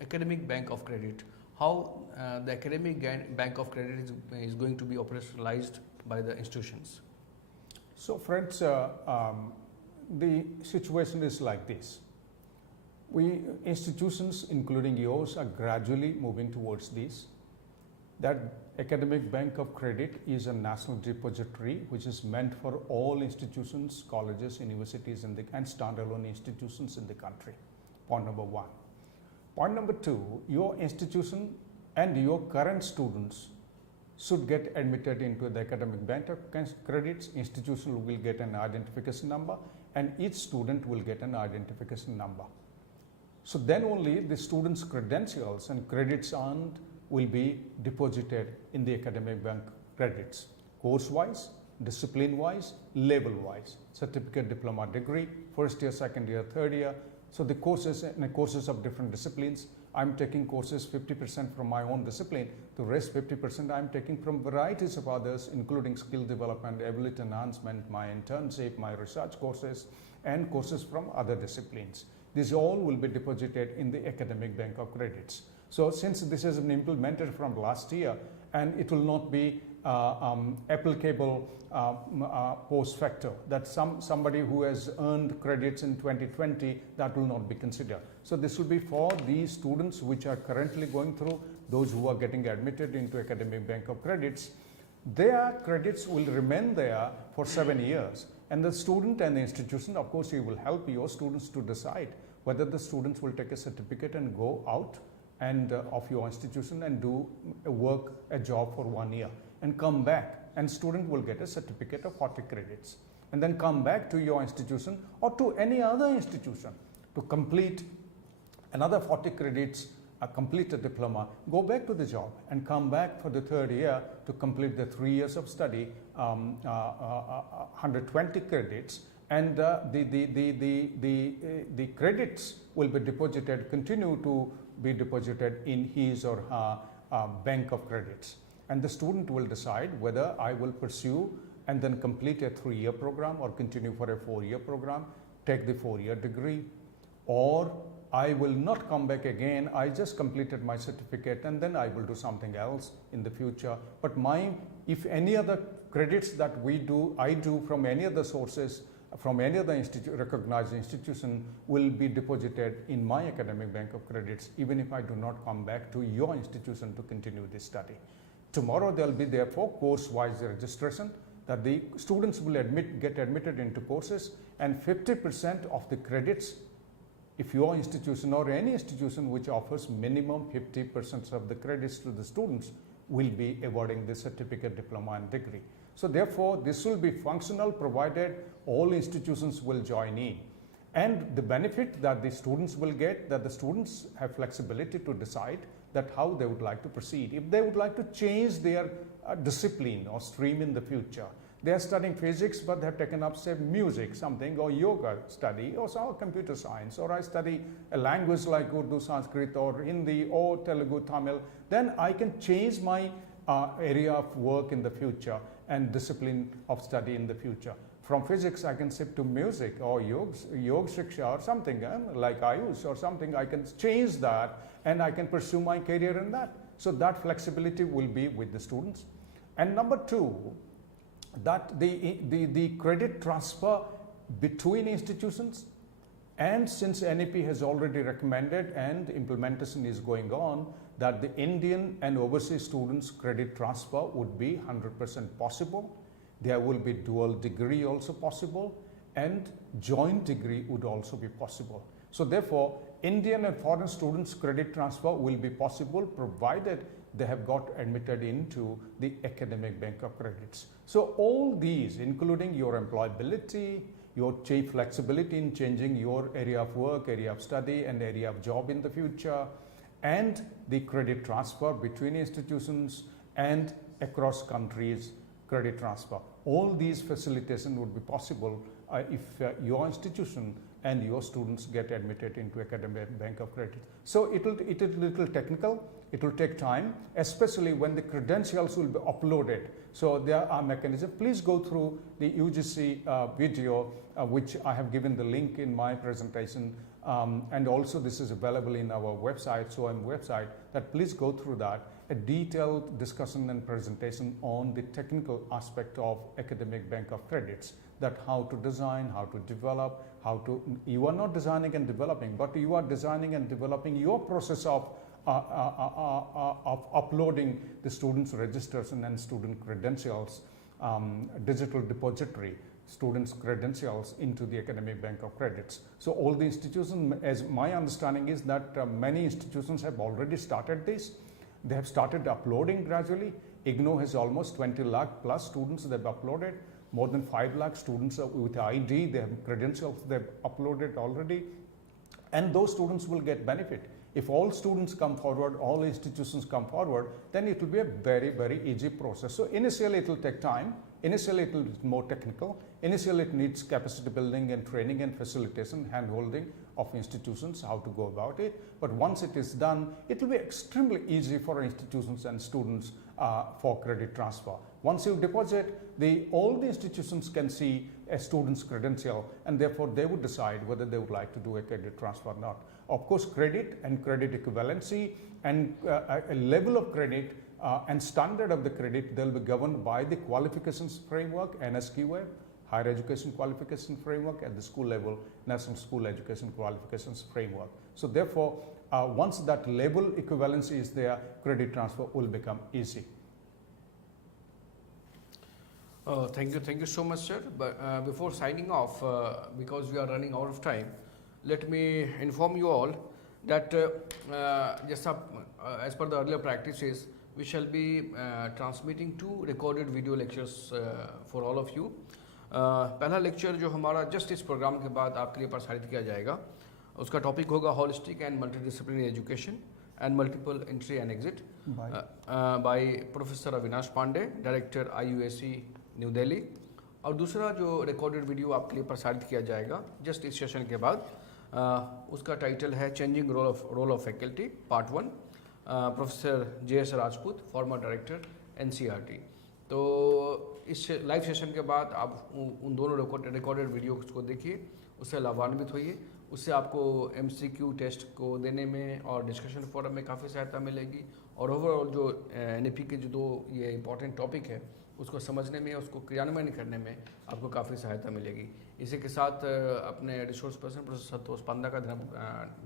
academic bank of credit. How the academic bank of credit is going to be operationalized by the institutions? So friends, the situation is like this. Institutions, including yours, are gradually moving towards this. That academic bank of credit is a national depository which is meant for all institutions, colleges, universities, and standalone institutions in the country. Point number one. Point number two, your institution and your current students should get admitted into the academic bank of credits. Institution will get an identification number and each student will get an identification number. So then only the students' credentials and credits earned will be deposited in the academic bank credits, course-wise, discipline-wise, level-wise, certificate, diploma, degree, first year, second year, third year. So the courses of different disciplines, I'm taking courses 50% from my own discipline, the rest 50% I'm taking from varieties of others, including skill development, ability enhancement, my internship, my research courses, and courses from other disciplines. These all will be deposited in the academic bank of credits. So since this has been implemented from last year and it will not be applicable post facto, that somebody who has earned credits in 2020, that will not be considered. So this will be for these students which are currently going through, those who are getting admitted into academic bank of credits. Their credits will remain there for 7 years. And the student and the institution, of course, you will help your students to decide whether the students will take a certificate and go out and of your institution and do a job for 1 year and come back, and student will get a certificate of 40 credits and then come back to your institution or to any other institution to complete another 40 credits, complete a diploma, go back to the job and come back for the third year to complete the 3 years of study, 120 credits, and the credits will be deposited, continue to be deposited in his or her bank of credits. And the student will decide whether I will pursue and then complete a 3-year program or continue for a 4-year program, take the 4-year degree, or I will not come back again, I just completed my certificate and then I will do something else in the future. But if any other credits that I do from any other sources, from any other recognized institution, will be deposited in my academic bank of credits, even if I do not come back to your institution to continue this study. Tomorrow there will be therefore course-wise registration, that the students will get admitted into courses, and 50% of the credits, if your institution or any institution which offers minimum 50% of the credits to the students, will be awarding the certificate, diploma and degree. So therefore, this will be functional provided all institutions will join in. And the benefit that the students will get, that the students have flexibility to decide that how they would like to proceed. If they would like to change their discipline or stream in the future, they are studying physics but they have taken up, say, music, something, or yoga study, or computer science, or I study a language like Urdu, Sanskrit, or Hindi, or Telugu, Tamil, then I can change my area of work in the future and discipline of study in the future. From physics, I can shift to music or yoga shiksha or something like Ayush or something. I can change that and I can pursue my career in that. So that flexibility will be with the students. And number two, that the credit transfer between institutions, and since NEP has already recommended and implementation is going on, that the Indian and overseas students credit transfer would be 100% possible. There will be dual degree also possible, and joint degree would also be possible. So therefore, Indian and foreign students credit transfer will be possible provided they have got admitted into the academic bank of credits. So all these, including your employability, your flexibility in changing your area of work, area of study, and area of job in the future, and the credit transfer between institutions and across countries credit transfer. All these facilitation would be possible if your institution and your students get admitted into academic bank of credit. So it is a little technical, it will take time, especially when the credentials will be uploaded. So there are mechanisms. Please go through the UGC video, which I have given the link in my presentation, and also this is available in our website, SOM website, that please go through that, a detailed discussion and presentation on the technical aspect of academic bank of credits, that how to design, how to develop, you are not designing and developing, but you are designing and developing your process of uploading the students' registration and student credentials, digital depository, students' credentials into the academic bank of credits. So all the institutions, as my understanding is that many institutions have already started this. They have started uploading gradually. IGNOU has almost 20 lakh plus students they've uploaded. More than 5 lakh students with ID, they have credentials they've uploaded already. And those students will get benefit. If all students come forward, all institutions come forward, then it will be a very, very easy process. So initially it will take time. Initially it will be more technical. Initially it needs capacity building and training and facilitation, hand-holding of institutions, how to go about it. But once it is done, it will be extremely easy for institutions and students for credit transfer. Once you deposit, all the institutions can see a student's credential, and therefore they would decide whether they would like to do a credit transfer or not. Of course, credit and credit equivalency and a level of credit and standard of the credit, they'll be governed by the qualifications framework, NSQF, Higher Education Qualification Framework, at the school level, National School Education Qualifications Framework. So therefore, once that level equivalency is there, credit transfer will become easy. Thank you so much, sir. But before signing off, because we are running out of time, let me inform you all that as per the earlier practices, we shall be transmitting 2 recorded video lectures for all of you. पहला lecture जो हमारा just इस programme के बाद आपके लिए प्रसारित किया जाएगा, उसका टॉपिक होगा holistic and multidisciplinary education and multiple entry and exit by professor Avinash Pandey, director IUAC New Delhi. और दूसरा जो रिकॉर्डेड वीडियो आपके लिए प्रसारित किया जाएगा जस्ट इस सेशन के बाद, उसका टाइटल है changing role of faculty part 1, professor JS Rajput, former director NCERT. तो इस लाइव सेशन के बाद आप उन दोनों रिकॉर्डेड वीडियोज़ को देखिए, उससे लाभान्वित होइए. उससे आपको MCQ टेस्ट को देने में और डिस्कशन फोरम में काफ़ी सहायता मिलेगी, और ओवरऑल जो NEP के जो 2 ये इंपॉर्टेंट टॉपिक है उसको समझने में, उसको क्रियान्वयन करने में आपको काफ़ी सहायता मिलेगी. इसी के साथ अपने रिसोर्स पर्सन प्रोफेसर संतोष पांडा का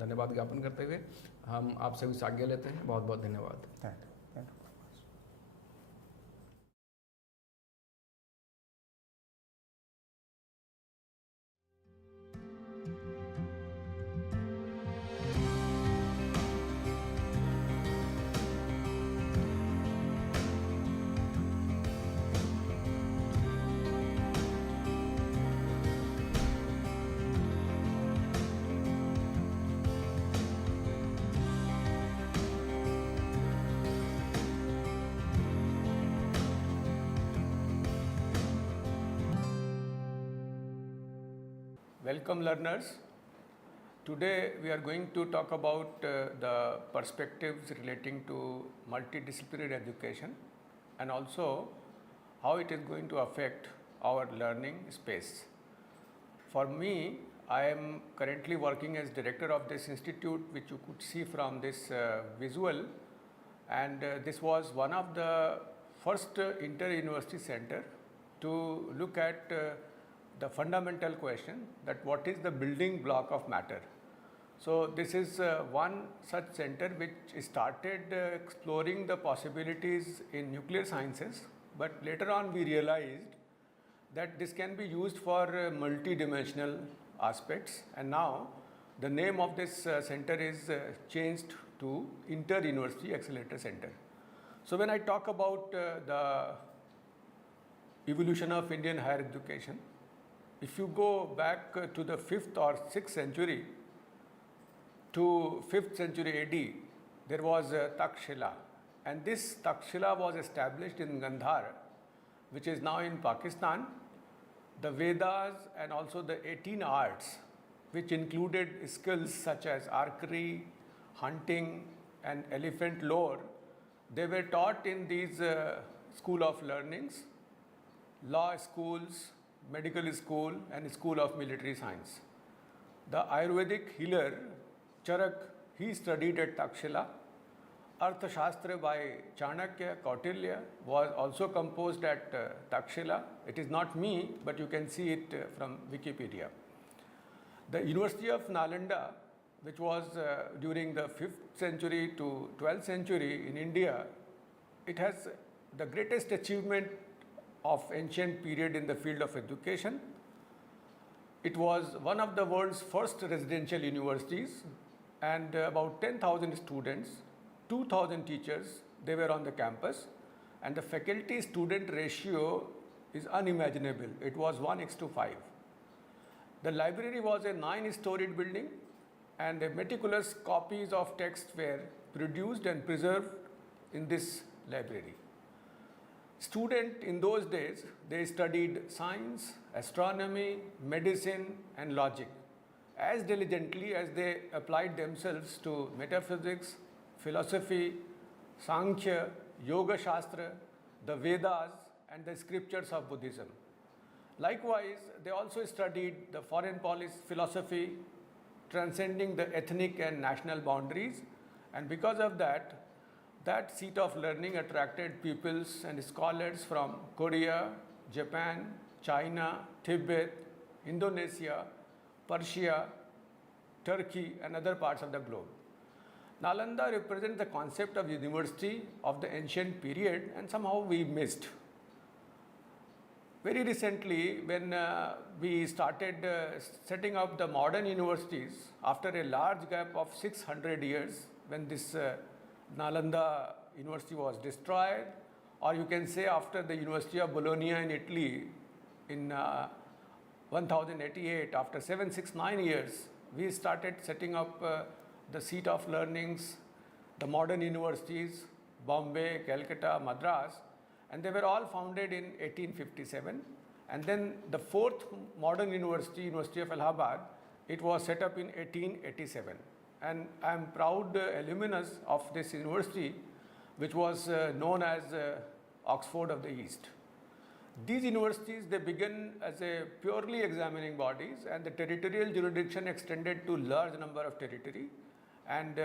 धन्यवाद ज्ञापन करते हुए हम आप सभी से आज्ञा लेते हैं. बहुत बहुत धन्यवाद. Welcome learners. Today we are going to talk about the perspectives relating to multidisciplinary education and also how it is going to affect our learning space. For me, I am currently working as director of this institute, which you could see from this visual, and this was one of the first inter-university center to look at the fundamental question that what is the building block of matter. So this is one such center which started exploring the possibilities in nuclear sciences, but later on we realized that this can be used for multi-dimensional aspects, and now the name of this center is changed to Inter-University Accelerator Center. So when I talk about the evolution of Indian higher education, if you go back to the 5th or 6th century to 5th century AD, there was Takshila, and this Takshila was established in Gandhar, which is now in Pakistan. The Vedas and also the 18 arts which included skills such as archery, hunting, and elephant lore. They were taught in these school of learnings, law schools, medical school, and school of military science. The Ayurvedic healer Charak, he studied at Takshila. Arthashastra by Chanakya Kautilya was also composed at Takshila. It is not me, but you can see it from Wikipedia. The University of Nalanda, which was during the 5th century to 12th century in India, it has the greatest achievement of ancient period in the field of education. It was one of the world's first residential universities, and about 10,000 students, 2,000 teachers, they were on the campus, and the faculty-student ratio is unimaginable. It was 1:5. The library was a 9-storied building, and meticulous copies of texts were produced and preserved in this library. Students in those days, they studied science, astronomy, medicine, and logic as diligently as they applied themselves to metaphysics, philosophy, Sankhya, Yoga Shastra, the Vedas, and the scriptures of Buddhism. Likewise, they also studied the foreign policy philosophy, transcending the ethnic and national boundaries, and because of that, that seat of learning attracted pupils and scholars from Korea, Japan, China, Tibet, Indonesia, Persia, Turkey, and other parts of the globe. Nalanda represents the concept of university of the ancient period, and somehow we missed. Very recently, when we started setting up the modern universities, after a large gap of 600 years, when this Nalanda University was destroyed, or you can say after the University of Bologna in Italy in 1088, after 769 years, we started setting up the seat of learnings, the modern universities, Bombay, Calcutta, Madras, and they were all founded in 1857. And then the fourth modern university, University of Allahabad, it was set up in 1887. And I am proud alumnus of this university, which was known as Oxford of the East. These universities, they began as a purely examining bodies, and the territorial jurisdiction extended to large number of territory. And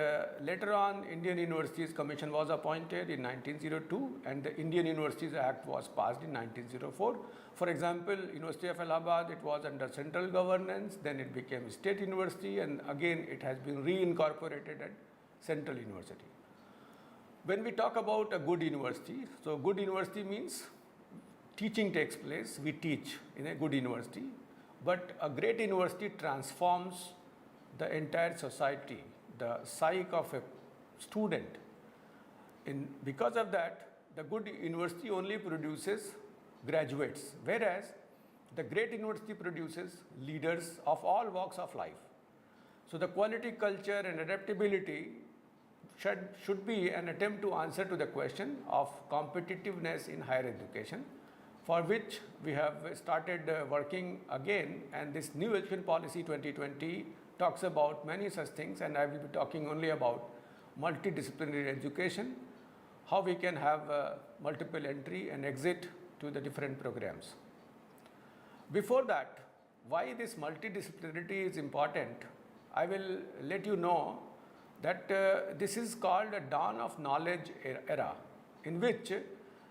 later on, Indian Universities Commission was appointed in 1902, and the Indian Universities Act was passed in 1904. For example, University of Allahabad, it was under central governance, then it became a state university, and again it has been reincorporated at Central University. When we talk about a good university, so good university means teaching takes place, we teach in a good university, but a great university transforms the entire society, the psyche of a student. Because of that, the good university only produces graduates, whereas the great university produces leaders of all walks of life. So the quality, culture, and adaptability should be an attempt to answer to the question of competitiveness in higher education, for which we have started working again, and this new education policy 2020 talks about many such things, and I will be talking only about multidisciplinary education, how we can have multiple entry and exit to the different programs. Before that, why this multidisciplinarity is important, I will let you know that this is called a dawn of knowledge era, in which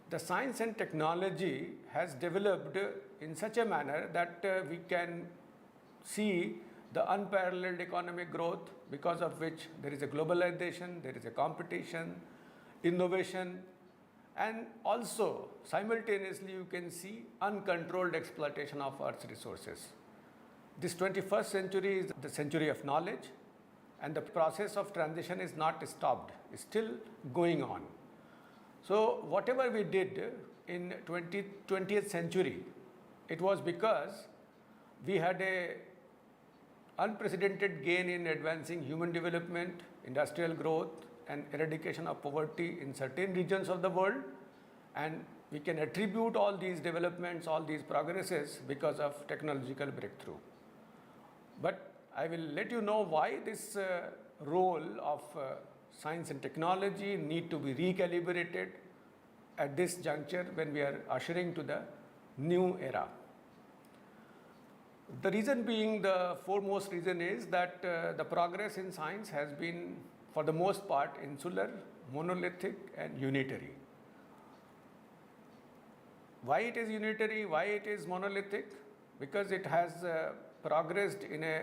the science and technology has developed in such a manner that we can see the unparalleled economic growth, because of which there is a globalization, there is a competition, innovation, and also simultaneously you can see uncontrolled exploitation of Earth's resources. This 21st century is the century of knowledge, and the process of transition is not stopped, it's still going on. So whatever we did in 20th century, it was because we had a unprecedented gain in advancing human development, industrial growth, and eradication of poverty in certain regions of the world, and we can attribute all these developments, all these progresses because of technological breakthrough. But I will let you know why this role of science and technology need to be recalibrated at this juncture when we are ushering to the new era. The reason being, the foremost reason is that the progress in science has been, for the most part, insular, monolithic and unitary. Why it is unitary? Why it is monolithic? Because it has progressed in a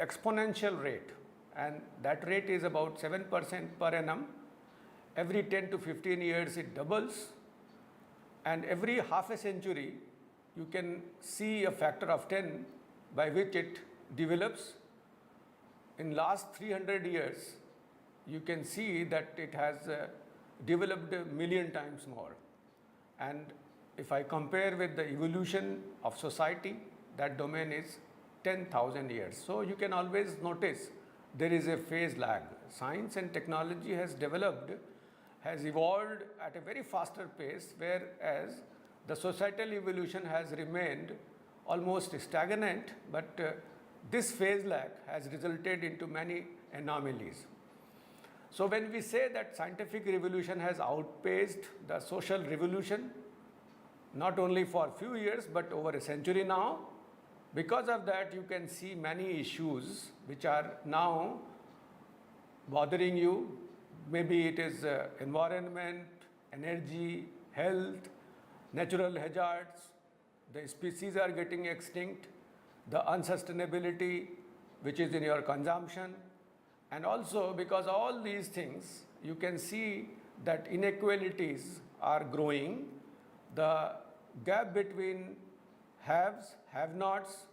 exponential rate, and that rate is about 7% per annum. Every 10 to 15 years it doubles, and every half a century you can see a factor of 10 by which it develops. In last 300 years, you can see that it has developed a million times more. And if I compare with the evolution of society, that domain is 10,000 years. So you can always notice there is a phase lag. Science and technology has developed, has evolved at a very faster pace, whereas the societal evolution has remained almost stagnant, but this phase lag has resulted into many anomalies. So when we say that scientific revolution has outpaced the social revolution, not only for a few years, but over a century now, because of that you can see many issues which are now bothering you. Maybe it is environment, energy, health, natural hazards, the species are getting extinct, the unsustainability which is in your consumption, and also because all these things you can see that inequalities are growing. The gap between haves, have-nots,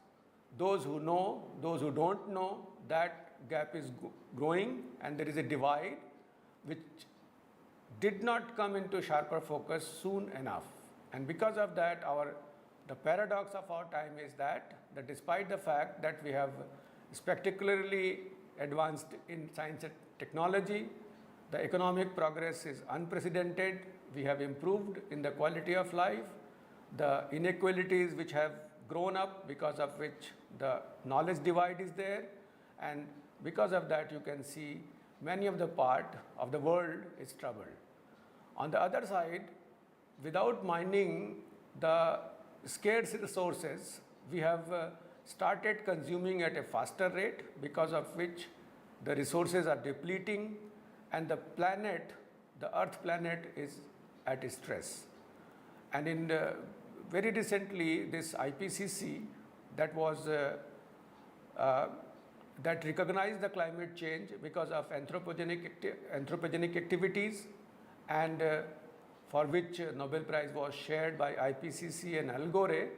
those who know, those who don't know, that gap is growing, and there is a divide which did not come into sharper focus soon enough. And because of that, the paradox of our time is that despite the fact that we have spectacularly advanced in science and technology, the economic progress is unprecedented, we have improved in the quality of life, the inequalities which have grown up because of which the knowledge divide is there, and because of that you can see many of the part of the world is troubled. On the other side, without minding the scarce resources, we have started consuming at a faster rate, because of which the resources are depleting and the planet, the Earth planet, is at stress. And in very recently, this IPCC that was that recognized the climate change because of anthropogenic activities, and for which Nobel Prize was shared by IPCC and Al Gore,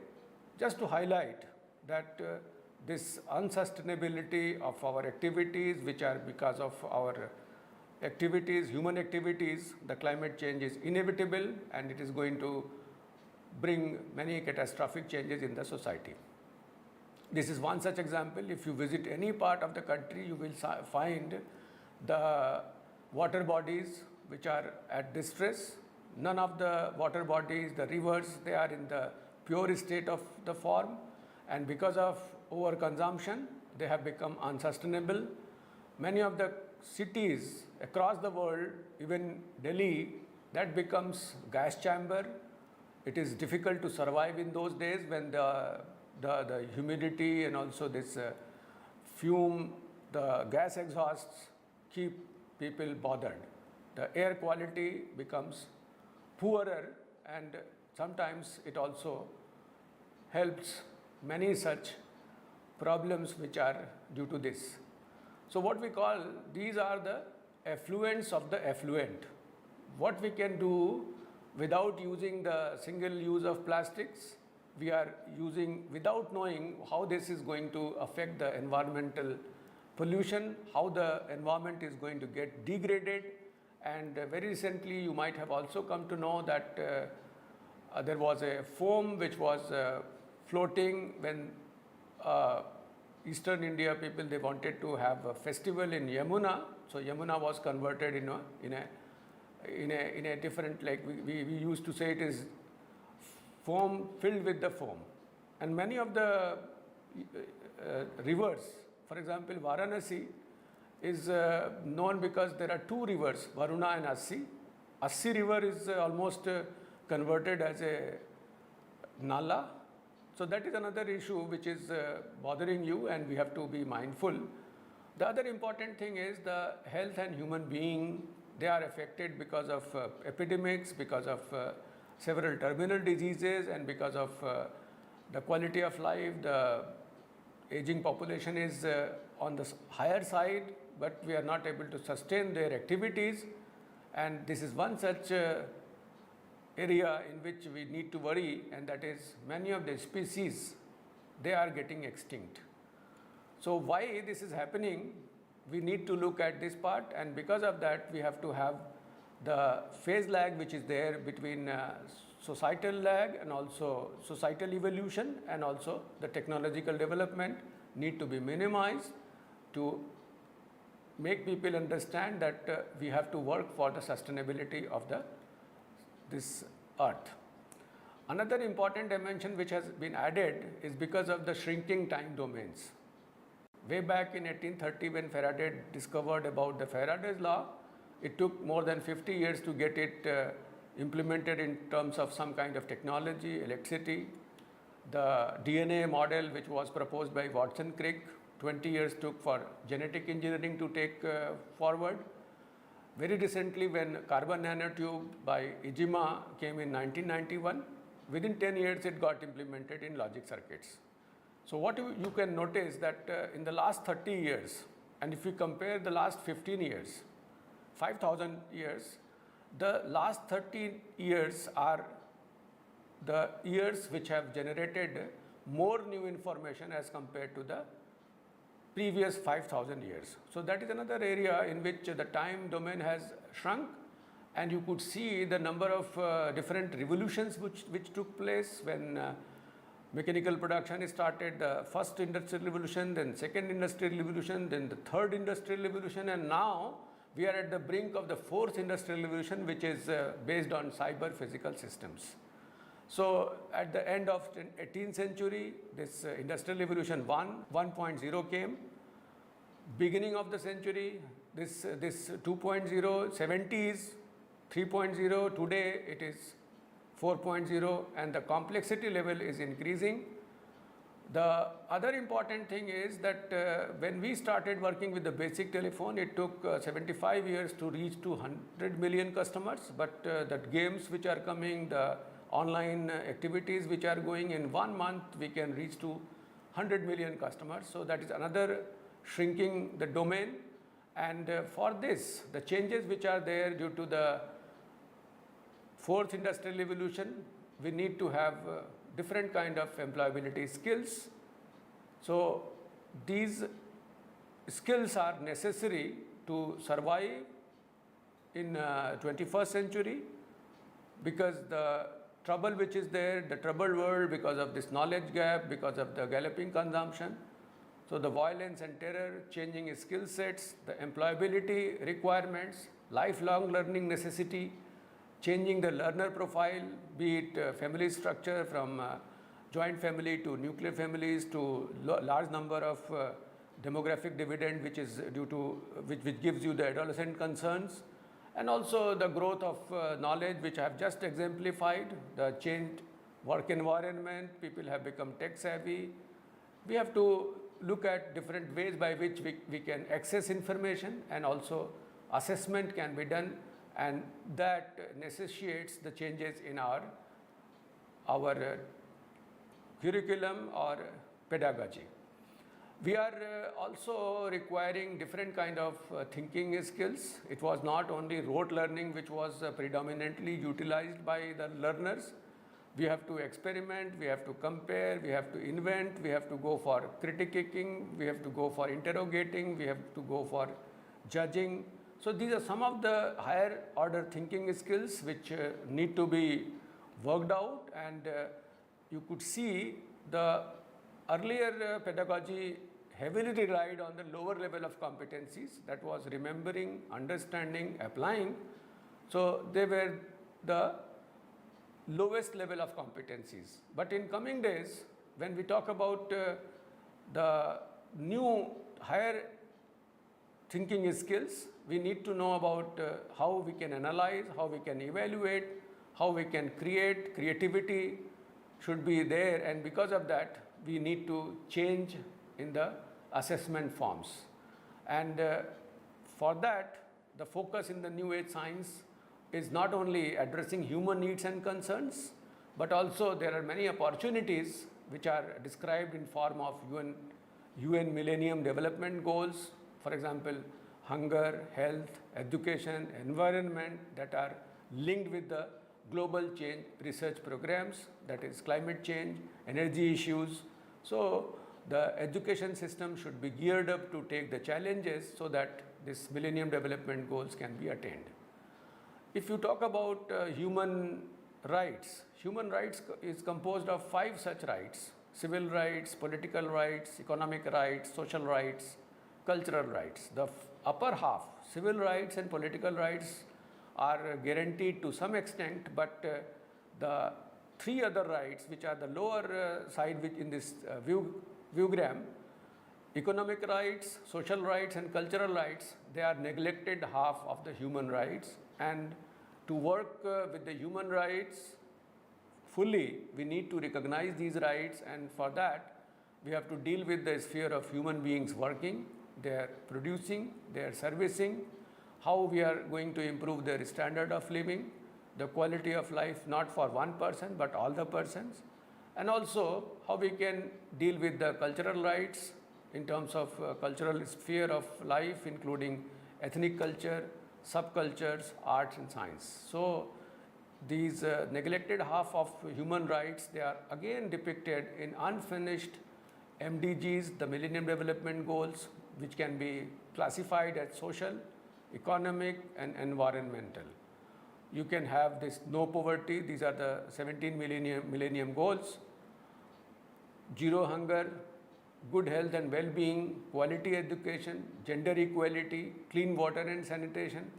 just to highlight that this unsustainability of our activities, which are because of our activities, human activities, the climate change is inevitable and it is going to bring many catastrophic changes in the society. This is one such example. If you visit any part of the country, you will find the water bodies which are at distress. None of the water bodies, the rivers, they are in the pure state of the form, and because of overconsumption, they have become unsustainable. Many of the cities across the world, even Delhi, that becomes gas chamber. It is difficult to survive in those days when the humidity and also this fume, the gas exhausts keep people bothered. The air quality becomes poorer, and sometimes it also helps many such problems which are due to this. So what we call, these are the effluents of the effluent. What we can do without using the single use of plastics, we are using without knowing how this is going to affect the environmental pollution, how the environment is going to get degraded. And very recently you might have also come to know that there was a foam which was floating when Eastern India people, they wanted to have a festival in Yamuna. So Yamuna was converted in a different, like we used to say it is foam filled with the foam. And many of the rivers. For example, Varanasi is known because there are two rivers, Varuna and Assi. Assi river is almost converted as a nala. So that is another issue which is bothering you, and we have to be mindful. The other important thing is the health and human being, they are affected because of epidemics, because of several terminal diseases, and because of the quality of life. The aging population is on the higher side, but we are not able to sustain their activities, and this is one such area in which we need to worry, and that is many of the species, they are getting extinct. So why this is happening, we need to look at this part, and because of that we have to have the phase lag which is there between societal lag and also societal evolution, and also the technological development need to be minimized to make people understand that we have to work for the sustainability of this earth. Another important dimension which has been added is because of the shrinking time domains. Way back in 1830, when Faraday discovered about the Faraday's law, it took more than 50 years to get it implemented in terms of some kind of technology, electricity. The DNA model which was proposed by Watson-Crick, 20 years took for genetic engineering to take forward. Very recently, when carbon nanotube by Ijima came in 1991, within 10 years it got implemented in logic circuits. So what you can notice that in the last 30 years, and if you compare the last 15 years, 5,000 years, the last 30 years are the years which have generated more new information as compared to the previous 5,000 years. So that is another area in which the time domain has shrunk, and you could see the number of different revolutions which took place when mechanical production started, the first industrial revolution, then second industrial revolution, then the third industrial revolution, and now we are at the brink of the fourth industrial revolution, which is based on cyber physical systems. So at the end of 18th century, this industrial revolution 1.0 came. Beginning of the century, this 2.0, 70s, 3.0, today it is 4.0, and the complexity level is increasing. The other important thing is that when we started working with the basic telephone, it took 75 years to reach to 100 million customers, but the games which are coming, the online activities which are going, in 1 month we can reach to 100 million customers. So that is another shrinking the domain, and for this, the changes which are there due to the fourth industrial revolution, we need to have different kind of employability skills. So these skills are necessary to survive in 21st century, because the trouble which is there, the troubled world, because of this knowledge gap, because of the galloping consumption. So the violence and terror, changing skill sets, the employability requirements, lifelong learning necessity, changing the learner profile, be it family structure from joint family to nuclear families to large number of demographic dividend which is due to which gives you the adolescent concerns, and also the growth of knowledge which I have just exemplified, the changed work environment, people have become tech savvy. We have to look at different ways by which we can access information, and also assessment can be done, and that necessitates the changes in our curriculum or pedagogy. We are also requiring different kind of thinking skills. It was not only rote learning which was predominantly utilized by the learners. We have to experiment, we have to compare, we have to invent, we have to go for critiquing, we have to go for interrogating, we have to go for judging. So these are some of the higher order thinking skills which need to be worked out, and you could see the earlier pedagogy heavily relied on the lower level of competencies, that was remembering, understanding, applying. So they were the lowest level of competencies. But in coming days, when we talk about the new higher thinking skills, we need to know about how we can analyze, how we can evaluate, how we can create. Creativity should be there, and because of that, we need to change in the assessment forms. And for that, the focus in the new age science is not only addressing human needs and concerns, but also there are many opportunities which are described in form of UN Millennium Development Goals, for example, hunger, health, education, environment, that are linked with the global change research programs, that is climate change, energy issues. So the education system should be geared up to take the challenges so that this Millennium Development Goals can be attained. If you talk about human rights is composed of 5 such rights: civil rights, political rights, economic rights, social rights, cultural rights. The upper half, civil rights and political rights, are guaranteed to some extent, but the 3 other rights, which are the lower side which in this viewgram, economic rights, social rights and cultural rights, they are neglected half of the human rights. And to work with the human rights fully, we need to recognize these rights, and for that we have to deal with the sphere of human beings working, their producing, their servicing, how we are going to improve their standard of living, the quality of life, not for one person but all the persons, and also how we can deal with the cultural rights in terms of cultural sphere of life, including ethnic culture, subcultures, arts and science. So these neglected half of human rights, they are again depicted in unfinished MDGs, the Millennium Development Goals, which can be classified as social, economic and environmental. You can have this no poverty, these are the 17 millennium goals, zero hunger, good health and well-being, quality education, gender equality, clean water and sanitation.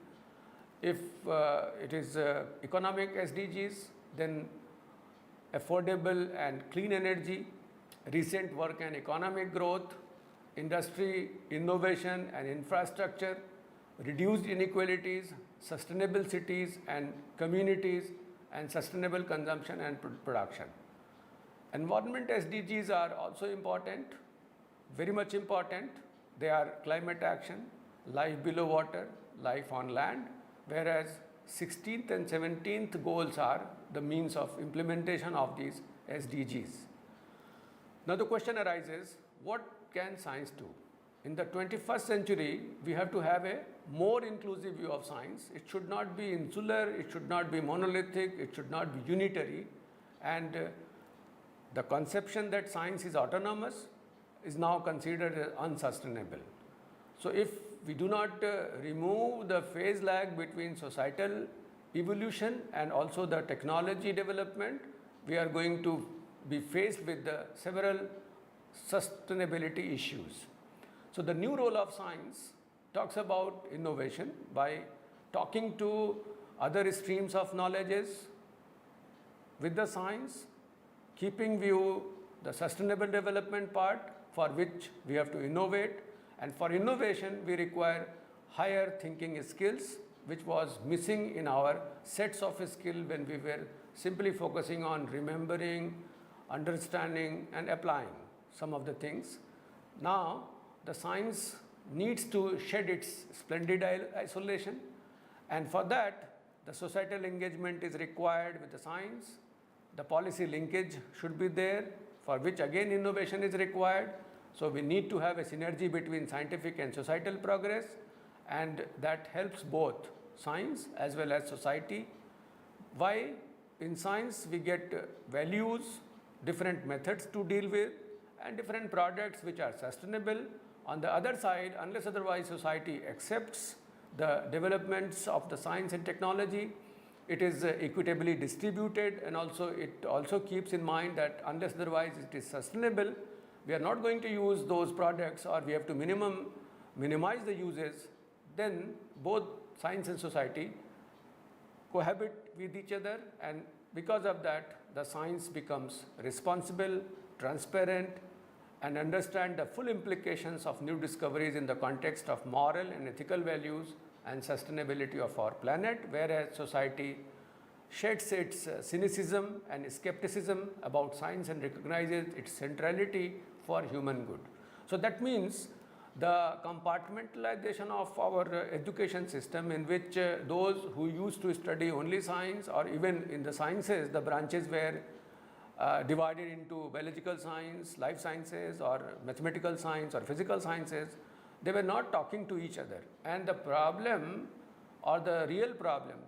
If it is economic SDGs, then affordable and clean energy, recent work and economic growth, industry, innovation and infrastructure, reduced inequalities, sustainable cities and communities, and sustainable consumption and production. Environment SDGs are also important, very much important. They are climate action, life below water, life on land, whereas 16th and 17th goals are the means of implementation of these SDGs. Now the question arises, what can science do? In the 21st century, we have to have a more inclusive view of science. It should not be insular, it should not be monolithic, it should not be unitary. And the conception that science is autonomous is now considered unsustainable. So if we do not remove the phase lag between societal evolution and also the technology development, we are going to be faced with several sustainability issues. So the new role of science talks about innovation by talking to other streams of knowledges with the science, keeping view the sustainable development part, for which we have to innovate, and for innovation we require higher thinking skills, which was missing in our sets of skills when we were simply focusing on remembering, understanding and applying some of the things. Now the science needs to shed its splendid isolation, and for that the societal engagement is required with the science. The policy linkage should be there, for which again innovation is required. So we need to have a synergy between scientific and societal progress, and that helps both science as well as society. Why? In science we get values, different methods to deal with, and different products which are sustainable. On the other side, unless otherwise society accepts the developments of the science and technology, it is equitably distributed, and also it also keeps in mind that unless otherwise it is sustainable, we are not going to use those products, or we have to minimize the uses. Then both science and society cohabit with each other, and because of that the science becomes responsible, transparent and understand the full implications of new discoveries in the context of moral and ethical values and sustainability of our planet, whereas society sheds its cynicism and skepticism about science and recognizes its centrality for human good. So that means the compartmentalization of our education system, in which those who used to study only science, or even in the sciences, the branches were divided into biological science, life sciences, or mathematical science, or physical sciences, they were not talking to each other. And the problem, or the real problem,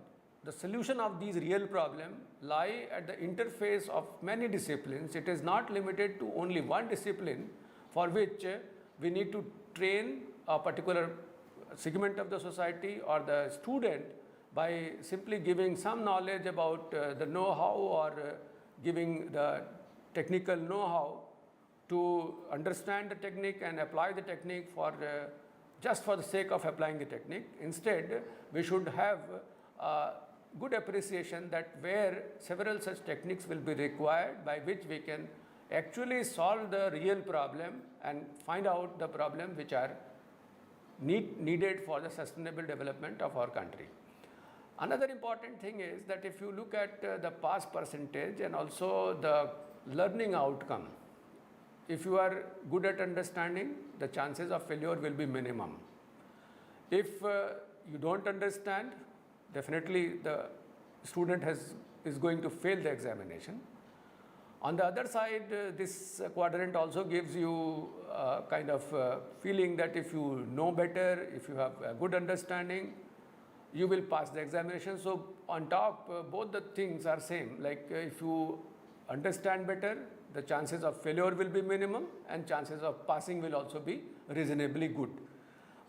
the solution of these real problems lie at the interface of many disciplines. It is not limited to only one discipline, for which we need to train a particular segment of the society or the student by simply giving some knowledge about the know-how, or giving the technical know-how to understand the technique and apply the technique for just for the sake of applying the technique. Instead, we should have good appreciation that where several such techniques will be required, by which we can actually solve the real problem and find out the problems which are needed for the sustainable development of our country. Another important thing is that if you look at the pass percentage and also the learning outcome, if you are good at understanding, the chances of failure will be minimum. If you don't understand, definitely the student is going to fail the examination. On the other side, this quadrant also gives you kind of feeling that if you know better, if you have a good understanding, you will pass the examination. So on top, both the things are same. Like if you understand better, the chances of failure will be minimum, and chances of passing will also be reasonably good.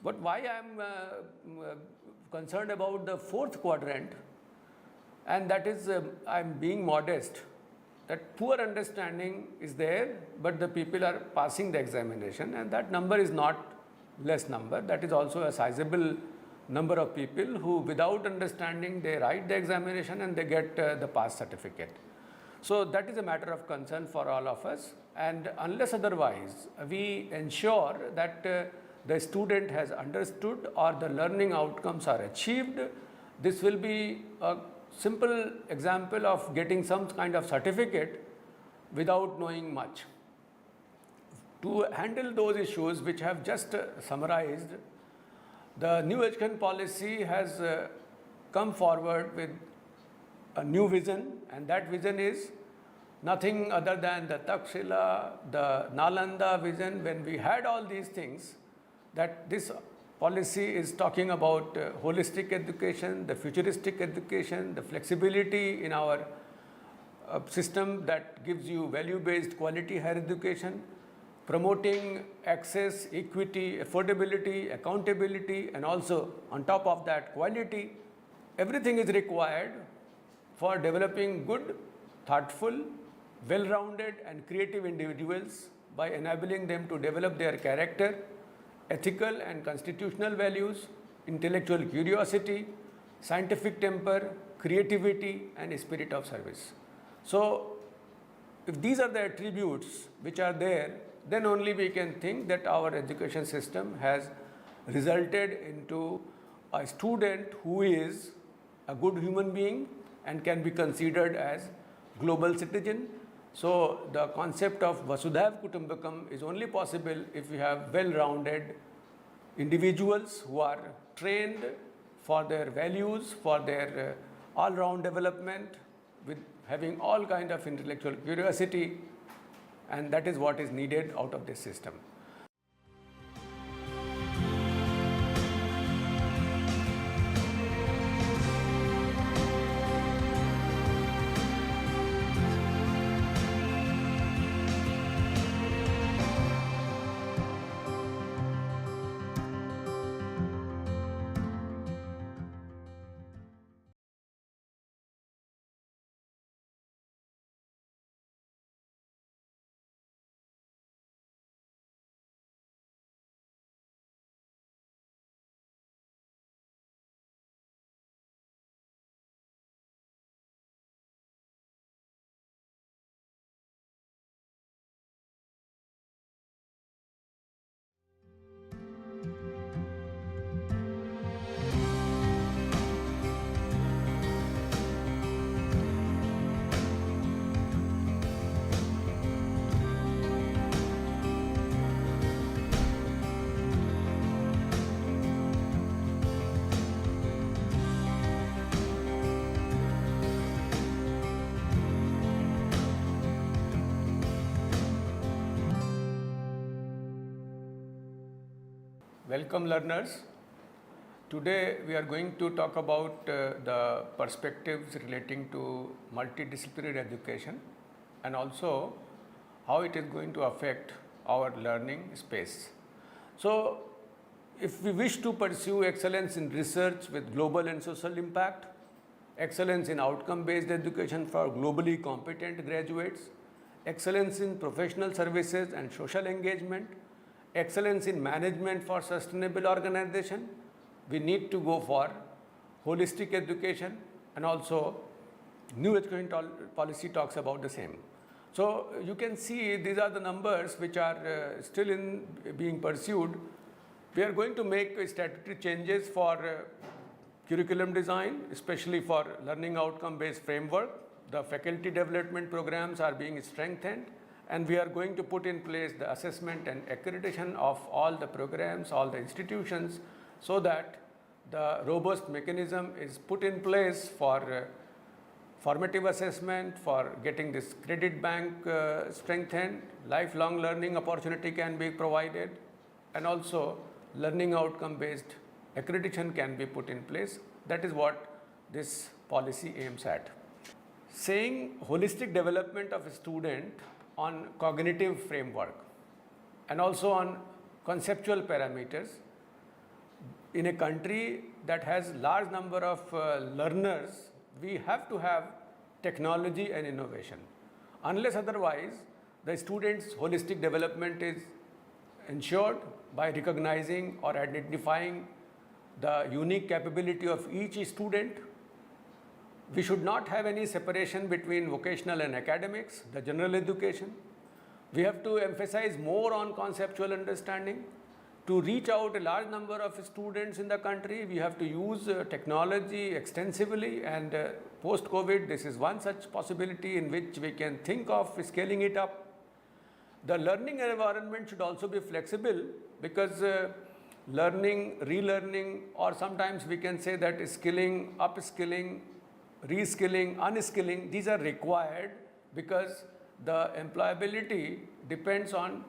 But why I am concerned about the fourth quadrant, and that is I am being modest, that poor understanding is there, but the people are passing the examination, and that number is not less number. That is also a sizable number of people who, without understanding, they write the examination and they get the pass certificate. So that is a matter of concern for all of us, and unless otherwise we ensure that the student has understood or the learning outcomes are achieved, this will be a simple example of getting some kind of certificate without knowing much. To handle those issues which I have just summarized, the new education policy has come forward with a new vision, and that vision is nothing other than the Takshila, the Nalanda vision. When we had all these things, that this policy is talking about holistic education, the futuristic education, the flexibility in our system that gives you value-based quality higher education, promoting access, equity, affordability, accountability, and also on top of that quality. Everything is required for developing good, thoughtful, well-rounded and creative individuals by enabling them to develop their character, ethical and constitutional values, intellectual curiosity, scientific temper, creativity and spirit of service. So if these are the attributes which are there, then only we can think that our education system has resulted into a student who is a good human being and can be considered as global citizen. So the concept of Vasudhaiva Kutumbakam is only possible if we have well-rounded individuals who are trained for their values, for their all-round development, with having all kind of intellectual curiosity, and that is what is needed out of this system. Welcome learners. Today we are going to talk about the perspectives relating to multidisciplinary education and also how it is going to affect our learning space. So if we wish to pursue excellence in research with global and social impact, excellence in outcome-based education for globally competent graduates, excellence in professional services and social engagement, excellence in management for sustainable organization, we need to go for holistic education, and also new education policy talks about the same. So you can see these are the numbers which are still being pursued. We are going to make statutory changes for curriculum design, especially for learning outcome based framework. The faculty development programs are being strengthened, and we are going to put in place the assessment and accreditation of all the programs, all the institutions, so that the robust mechanism is put in place for formative assessment, for getting this credit bank strengthened, lifelong learning opportunity can be provided, and also learning outcome based accreditation can be put in place. That is what this policy aims at. Saying holistic development of a student on cognitive framework and also on conceptual parameters in a country that has large number of learners, we have to have technology and innovation. Unless otherwise, the student's holistic development is ensured by recognizing or identifying the unique capability of each student. We should not have any separation between vocational and academics, the general education. We have to emphasize more on conceptual understanding. To reach out a large number of students in the country, we have to use technology extensively, and post-COVID, this is one such possibility in which we can think of scaling it up. The learning environment should also be flexible, because learning, relearning, or sometimes we can say that skilling, upskilling, reskilling, unskilling, these are required because the employability depends on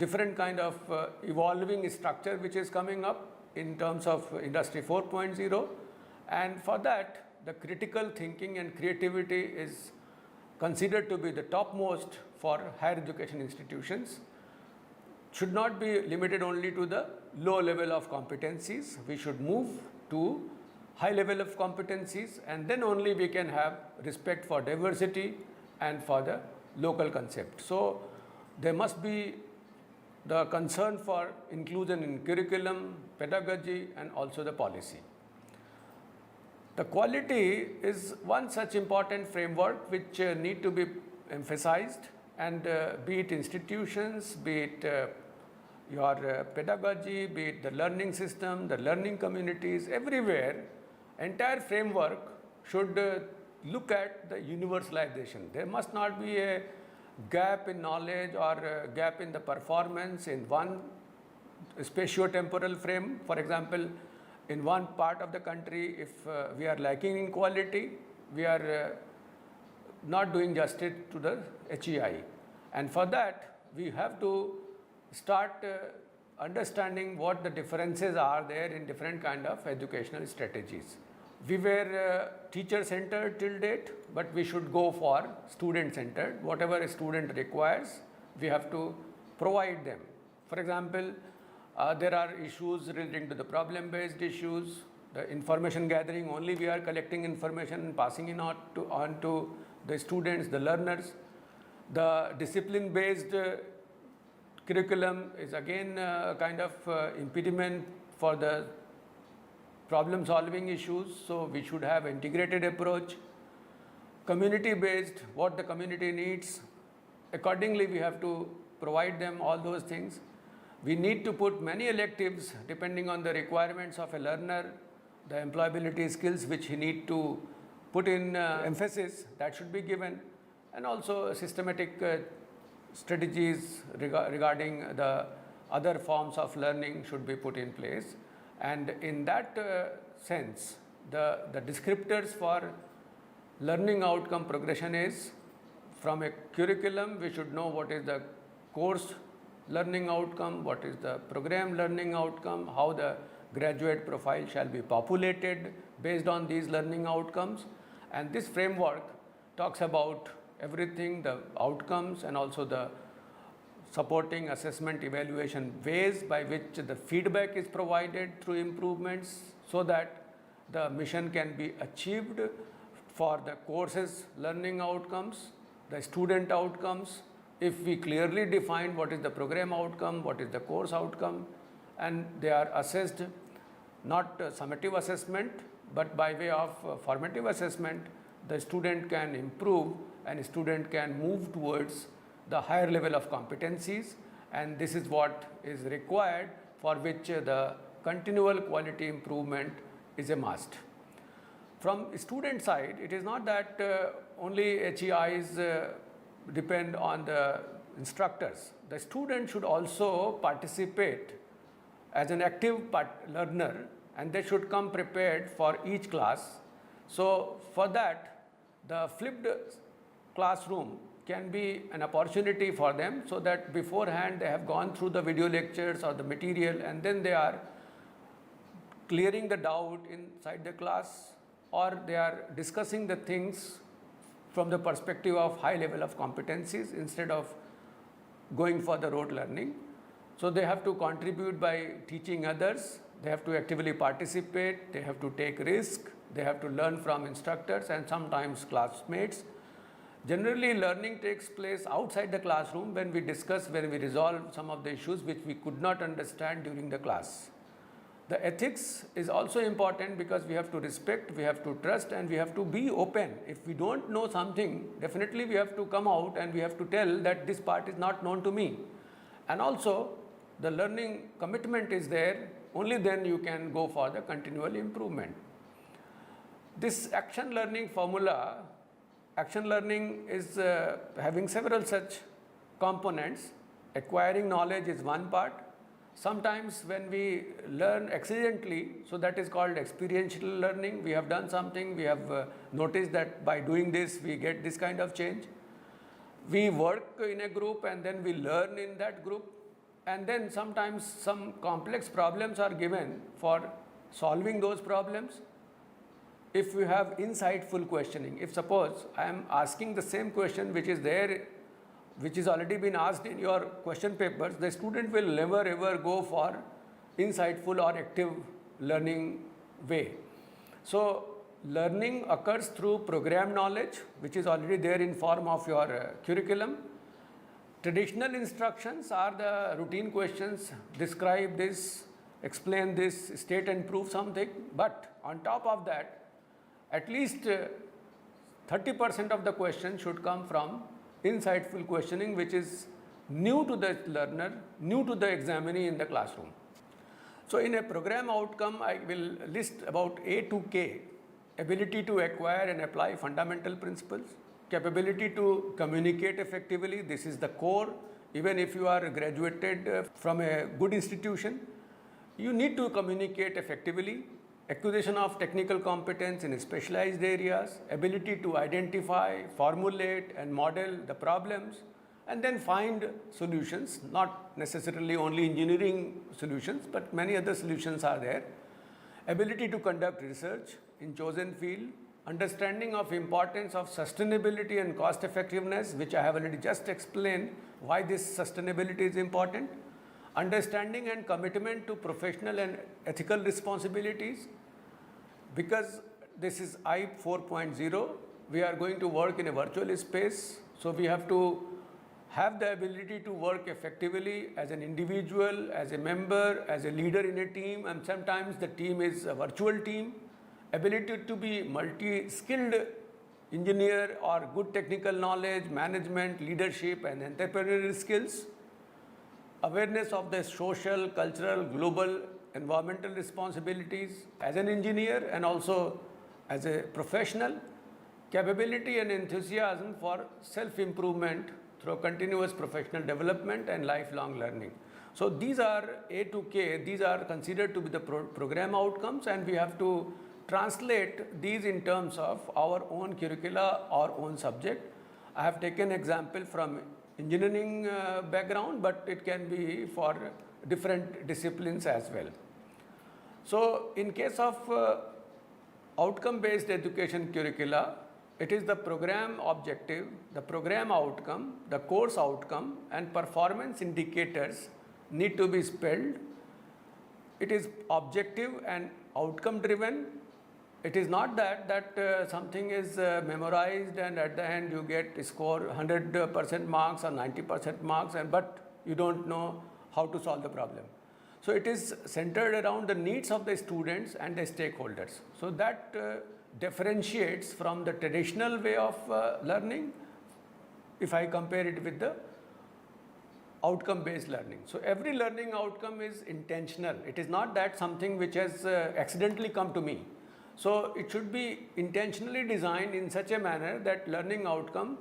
different kind of evolving structure which is coming up in terms of Industry 4.0, and for that the critical thinking and creativity is considered to be the topmost for higher education institutions. Should not be limited only to the low level of competencies. We should move to high level of competencies, and then only we can have respect for diversity and for the local concept. So there must be the concern for inclusion in curriculum, pedagogy, and also the policy. The quality is one such important framework which need to be emphasized, and be it institutions, be it your pedagogy, be it the learning system, the learning communities, everywhere, entire framework should look at the universalization. There must not be a gap in knowledge or a gap in the performance in one spatio-temporal frame. For example, in one part of the country, if we are lacking in quality, we are not doing justice to the HEI. And for that, we have to start understanding what the differences are there in different kind of educational strategies. We were teacher-centered till date, but we should go for student-centered. Whatever a student requires, we have to provide them. For example, there are issues relating to the problem-based issues, the information gathering, only we are collecting information and passing it on to the students, the learners. The discipline-based curriculum is again kind of impediment for the problem solving issues, so we should have integrated approach. Community based, what the community needs, accordingly we have to provide them all those things. We need to put many electives depending on the requirements of a learner, the employability skills which he need to put in emphasis, that should be given, and also systematic strategies regarding the other forms of learning should be put in place. And in that sense, the descriptors for learning outcome progression is, from a curriculum, we should know what is the course learning outcome, what is the program learning outcome, how the graduate profile shall be populated based on these learning outcomes. And this framework talks about everything, the outcomes and also the supporting assessment evaluation ways by which the feedback is provided through improvements so that the mission can be achieved for the courses learning outcomes, the student outcomes. If we clearly define what is the program outcome, what is the course outcome, and they are assessed not summative assessment but by way of formative assessment, the student can improve and student can move towards the higher level of competencies, and this is what is required, for which the continual quality improvement is a must. From student side, it is not that only HEIs depend on the instructors. The student should also participate as an active learner, and they should come prepared for each class. So for that, the flipped classroom can be an opportunity for them, so that beforehand they have gone through the video lectures or the material, and then they are clearing the doubt inside the class, or they are discussing the things from the perspective of high level of competencies instead of going for the rote learning. So they have to contribute by teaching others, they have to actively participate, they have to take risk, they have to learn from instructors and sometimes classmates. Generally, learning takes place outside the classroom when we discuss, when we resolve some of the issues which we could not understand during the class. The ethics is also important because we have to respect, we have to trust, and we have to be open. If we don't know something, definitely we have to come out and we have to tell that this part is not known to me. And also, the learning commitment is there, only then you can go for the continual improvement. This action learning formula, action learning is having several such components. Acquiring knowledge is one part. Sometimes when we learn accidentally, so that is called experiential learning. We have done something, we have noticed that by doing this we get this kind of change. We work in a group and then we learn in that group, and then sometimes some complex problems are given. For solving those problems, if we have insightful questioning, if suppose I am asking the same question which is there, which is already been asked in your question papers, the student will never ever go for insightful or active learning way. So learning occurs through program knowledge, which is already there in form of your curriculum. Traditional instructions are the routine questions, describe this, explain this, state and prove something. But on top of that, at least 30% of the question should come from insightful questioning, which is new to the learner, new to the examinee in the classroom. So in a program outcome, I will list about A to K: ability to acquire and apply fundamental principles, capability to communicate effectively, this is the core. Even if you are graduated from a good institution, you need to communicate effectively. Acquisition of technical competence in specialized areas, ability to identify, formulate and model the problems, and then find solutions, not necessarily only engineering solutions, but many other solutions are there. Ability to conduct research in chosen field, understanding of importance of sustainability and cost effectiveness, which I have already just explained why this sustainability is important. Understanding and commitment to professional and ethical responsibilities. Because this is I 4.0, we are going to work in a virtual space, so we have to have the ability to work effectively as an individual, as a member, as a leader in a team, and sometimes the team is a virtual team. Ability to be multi-skilled engineer or good technical knowledge, management, leadership and entrepreneurial skills. Awareness of the social, cultural, global, environmental responsibilities as an engineer and also as a professional. Capability and enthusiasm for self-improvement through continuous professional development and lifelong learning. So these are A to K, these are considered to be the program outcomes, and we have to translate these in terms of our own curricula, our own subject. I have taken example from engineering background, but it can be for different disciplines as well. So in case of outcome-based education curricula, it is the program objective, the program outcome, the course outcome, and performance indicators need to be spelled. It is objective and outcome driven. It is not that something is memorized and at the end you get score 100% marks or 90% marks, but you don't know how to solve the problem. So it is centered around the needs of the students and the stakeholders. So that differentiates from the traditional way of learning if I compare it with the outcome-based learning. So every learning outcome is intentional. It is not that something which has accidentally come to me. So it should be intentionally designed in such a manner that learning outcome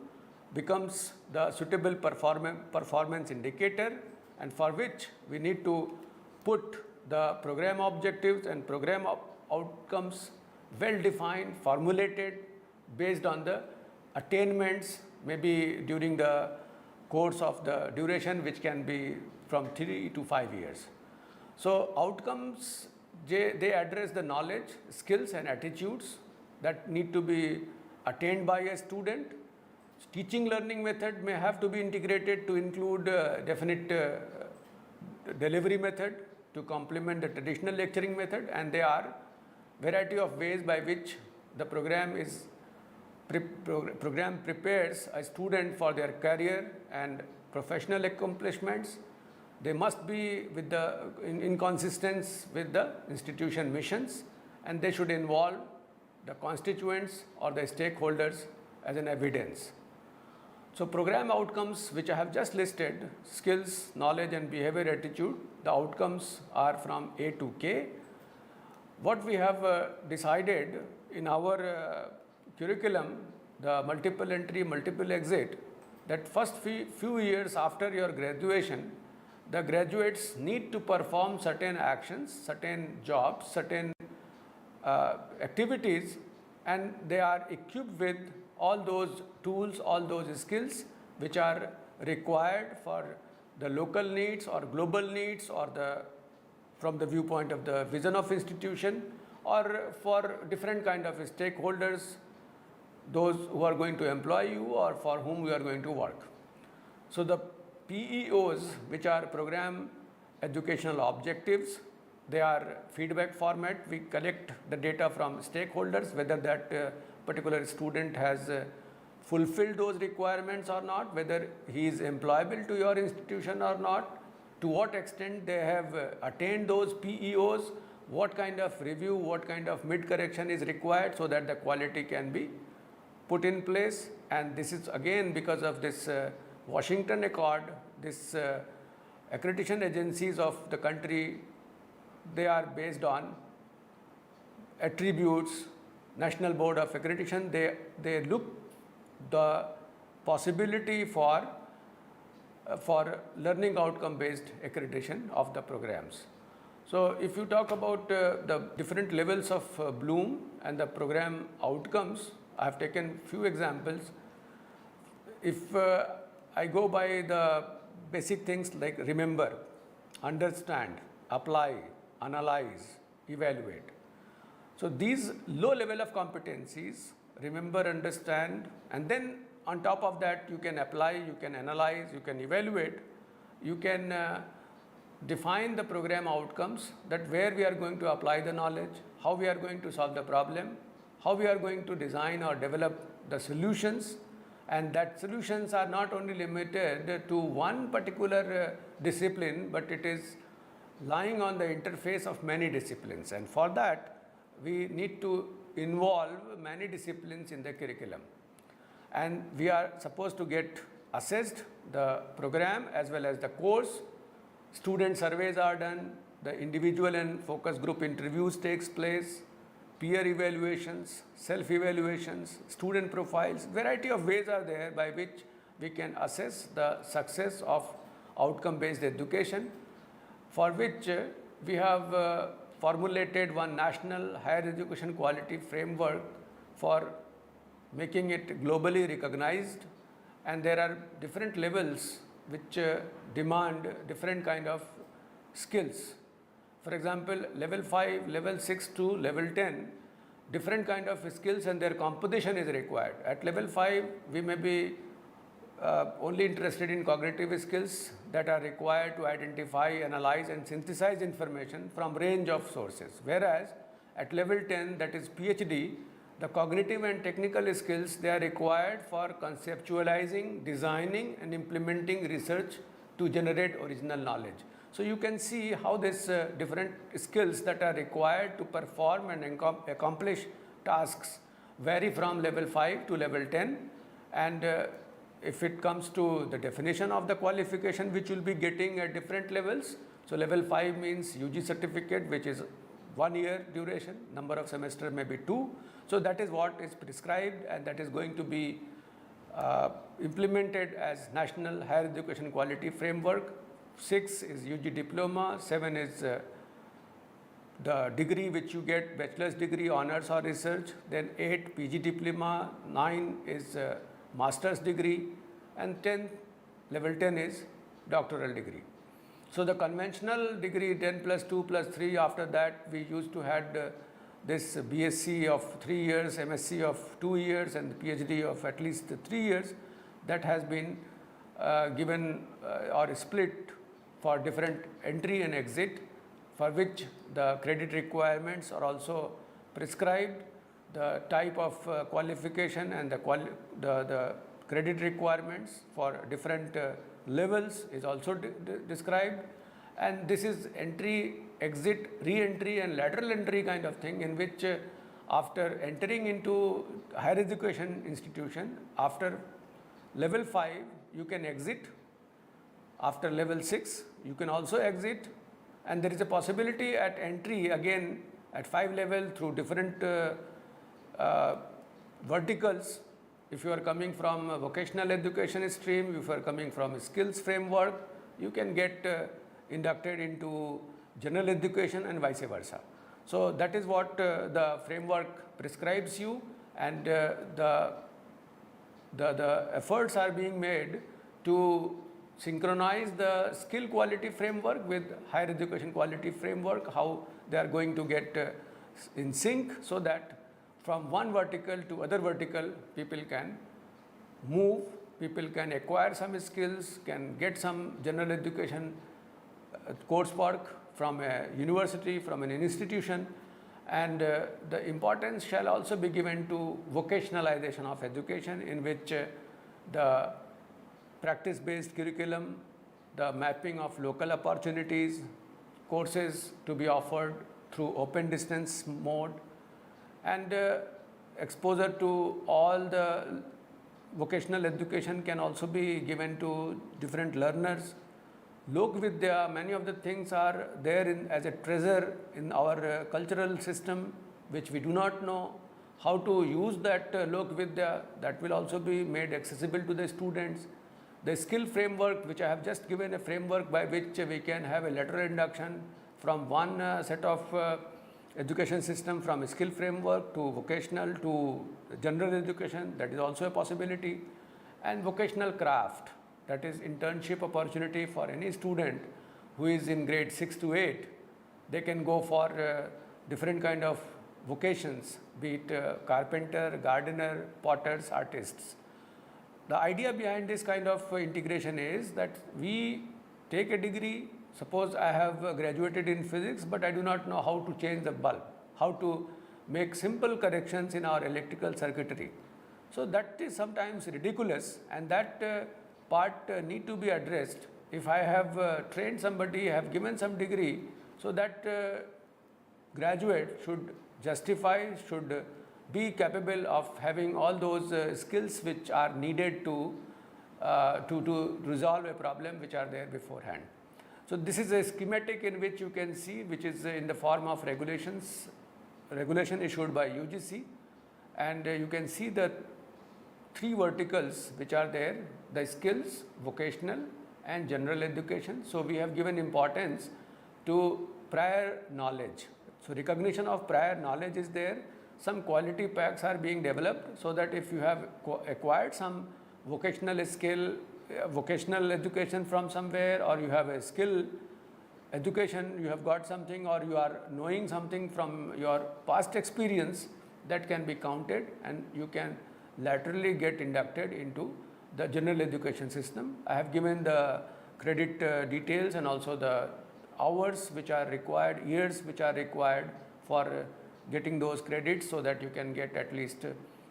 becomes the suitable performance indicator, and for which we need to put the program objectives and program outcomes well defined, formulated based on the attainments, maybe during the course of the duration, which can be from 3 to 5 years. So outcomes, they address the knowledge, skills and attitudes that need to be attained by a student. Teaching learning method may have to be integrated to include definite delivery method to complement the traditional lecturing method, and there are variety of ways by which the program prepares a student for their career and professional accomplishments. They must be with in consistence with the institution missions, and they should involve the constituents or the stakeholders as an evidence. So program outcomes which I have just listed, skills, knowledge and behavior attitude, the outcomes are from A to K. What we have decided in our curriculum, the multiple entry, multiple exit, that first few years after your graduation, the graduates need to perform certain actions, certain jobs, certain activities, and they are equipped with all those tools, all those skills which are required for the local needs or global needs, or from the viewpoint of the vision of institution, or for different kind of stakeholders, those who are going to employ you or for whom we are going to work. So the PEOs, which are program educational objectives, they are feedback format. We collect the data from stakeholders, whether that particular student has fulfilled those requirements or not, whether he is employable to your institution or not, to what extent they have attained those PEOs, what kind of review, what kind of mid-correction is required so that the quality can be put in place. And this is again because of this Washington Accord, this accreditation agencies of the country, they are based on attributes. National Board of Accreditation, they look the possibility for learning outcome based accreditation of the programs. So if you talk about the different levels of Bloom and the program outcomes, I have taken few examples. If I go by the basic things like remember, understand, apply, analyze, evaluate. So these low level of competencies, remember, understand, and then on top of that you can apply, you can analyze, you can evaluate, you can define the program outcomes, that where we are going to apply the knowledge, how we are going to solve the problem, how we are going to design or develop the solutions, and that solutions are not only limited to one particular discipline, but it is lying on the interface of many disciplines, and for that we need to involve many disciplines in the curriculum. And we are supposed to get assessed the program as well as the course. Student surveys are done, the individual and focus group interviews takes place, peer evaluations, self-evaluations, student profiles. Variety of ways are there by which we can assess the success of outcome-based education, for which we have formulated one national higher education quality framework for making it globally recognized and there are different levels which demand different kind of skills. For example, level 5, level 6 to level 10, different kind of skills and their composition is required. At level 5, we may be only interested in cognitive skills that are required to identify, analyze and synthesize information from range of sources. Whereas at level 10, that is PhD, the cognitive and technical skills, they are required for conceptualizing, designing and implementing research to generate original knowledge. So you can see how these different skills that are required to perform and accomplish tasks vary from level 5 to level 10. And if it comes to the definition of the qualification which you will be getting at different levels, so level 5 means UG certificate, which is 1 year duration, number of semesters may be 2. So that is what is prescribed and that is going to be implemented as National Higher Education Quality Framework. 6 is UG diploma, 7 is the degree which you get, bachelor's degree, honors or research, then 8 PG diploma, 9 is master's degree, and 10, level 10 is doctoral degree. So the conventional degree 10 plus 2 plus 3, after that we used to had this BSc of 3 years, MSc of 2 years and PhD of at least 3 years, that has been given or split for different entry and exit, for which the credit requirements are also prescribed. The type of qualification and the credit requirements for different levels is also described, and this is entry, exit, re-entry and lateral entry kind of thing, in which after entering into higher education institution, after level 5 you can exit, after level 6 you can also exit, and there is a possibility at entry again at 5 level through different verticals. If you are coming from a vocational education stream, if you are coming from a skills framework, you can get inducted into general education and vice versa. So that is what the framework prescribes you, and the efforts are being made to synchronize the skill quality framework with higher education quality framework, how they are going to get in sync, so that from one vertical to other vertical people can move, people can acquire some skills, can get some general education coursework from a university, from an institution, and the importance shall also be given to vocationalization of education, in which the practice-based curriculum, the mapping of local opportunities, courses to be offered through open distance mode, and exposure to all the vocational education can also be given to different learners. Lok Vidya, many of the things are there as a treasure in our cultural system, which we do not know how to use that Lok Vidya. That will also be made accessible to the students. The skill framework, which I have just given a framework by which we can have a lateral induction from one set of education system, from a skill framework to vocational to general education, that is also a possibility. And vocational craft, that is internship opportunity for any student who is in grade 6 to 8. They can go for different kind of vocations, be it carpenter, gardener, potters, artists. The idea behind this kind of integration is that we take a degree. Suppose I have graduated in physics, but I do not know how to change the bulb, how to make simple corrections in our electrical circuitry. So that is sometimes ridiculous, and that part need to be addressed. If I have trained somebody, have given some degree, so that graduate should justify, should be capable of having all those skills which are needed to resolve a problem which are there beforehand. So this is a schematic in which you can see, which is in the form of regulation issued by UGC, and you can see the 3 verticals which are there: the skills, vocational and general education. So we have given importance to prior knowledge. So recognition of prior knowledge is there. Some quality packs are being developed, so that if you have acquired some vocational skill, vocational education from somewhere, or you have a skill education, you have got something, or you are knowing something from your past experience, that can be counted and you can laterally get inducted into the general education system. I have given the credit details and also the hours which are required, years which are required for getting those credits, so that you can get at least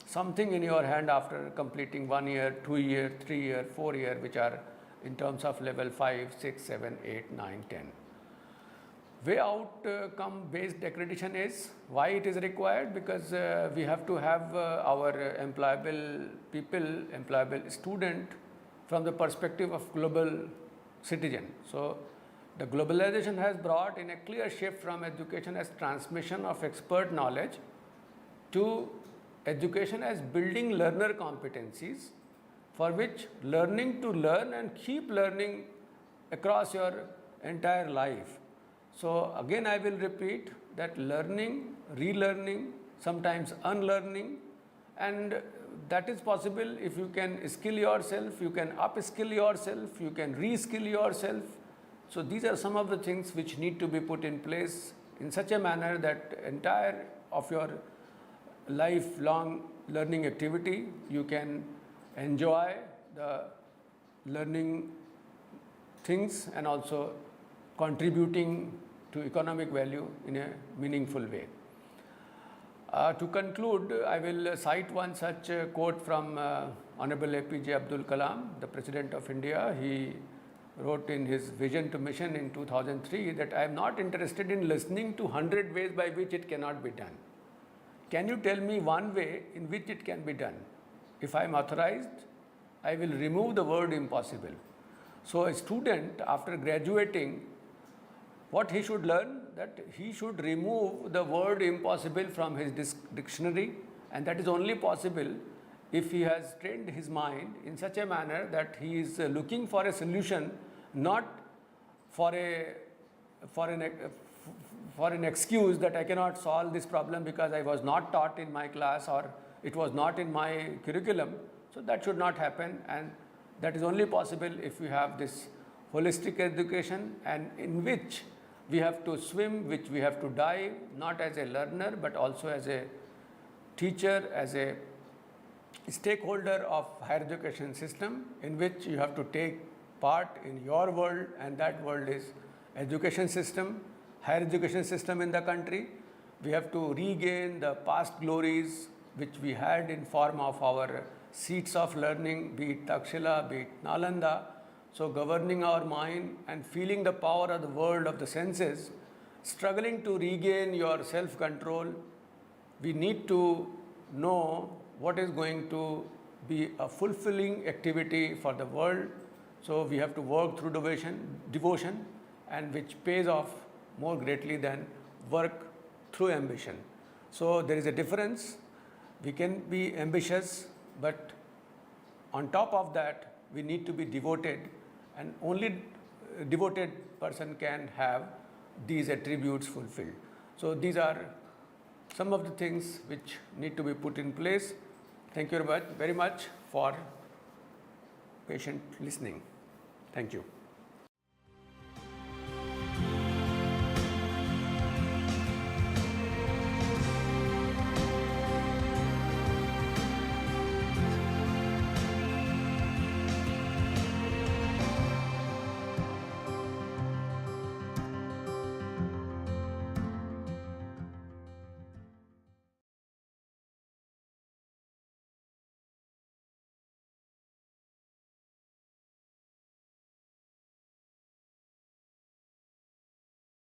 something in your hand after completing 1 year, 2 year, 3 year, 4 year, which are in terms of level 5, 6, 7, 8, 9, 10. Way outcome based accreditation is why it is required, because we have to have our employable people, employable student from the perspective of global citizen. So the globalization has brought in a clear shift from education as transmission of expert knowledge to education as building learner competencies, for which learning to learn and keep learning across your entire life. So again I will repeat that learning, relearning, sometimes unlearning, and that is possible if you can skill yourself, you can upskill yourself, you can reskill yourself. So these are some of the things which need to be put in place in such a manner that entire of your lifelong learning activity, you can enjoy the learning things and also contributing to economic value in a meaningful way. To conclude, I will cite one such quote from Honorable APJ Abdul Kalam, the President of India. He wrote in his Vision to Mission in 2003 that I am not interested in listening to 100 ways by which it cannot be done. Can you tell me one way in which it can be done? If I am authorized, I will remove the word impossible. So a student after graduating, what he should learn, that he should remove the word impossible from his dictionary, and that is only possible if he has trained his mind in such a manner that he is looking for a solution, not for an excuse that I cannot solve this problem because I was not taught in my class or it was not in my curriculum. So that should not happen, and that is only possible if we have this holistic education, and in which we have to swim, which we have to dive, not as a learner but also as a teacher, as a stakeholder of higher education system, in which you have to take part in your world, and that world is education system, higher education system in the country. We have to regain the past glories which we had in form of our seats of learning, be it Takshila, be it Nalanda. So governing our mind and feeling the power of the world of the senses, struggling to regain your self-control, we need to know what is going to be a fulfilling activity for the world. So we have to work through devotion, and which pays off more greatly than work through ambition. So there is a difference. We can be ambitious, but on top of that, we need to be devoted, and only a devoted person can have these attributes fulfilled. So these are some of the things which need to be put in place. Thank you very much for patient listening. Thank you.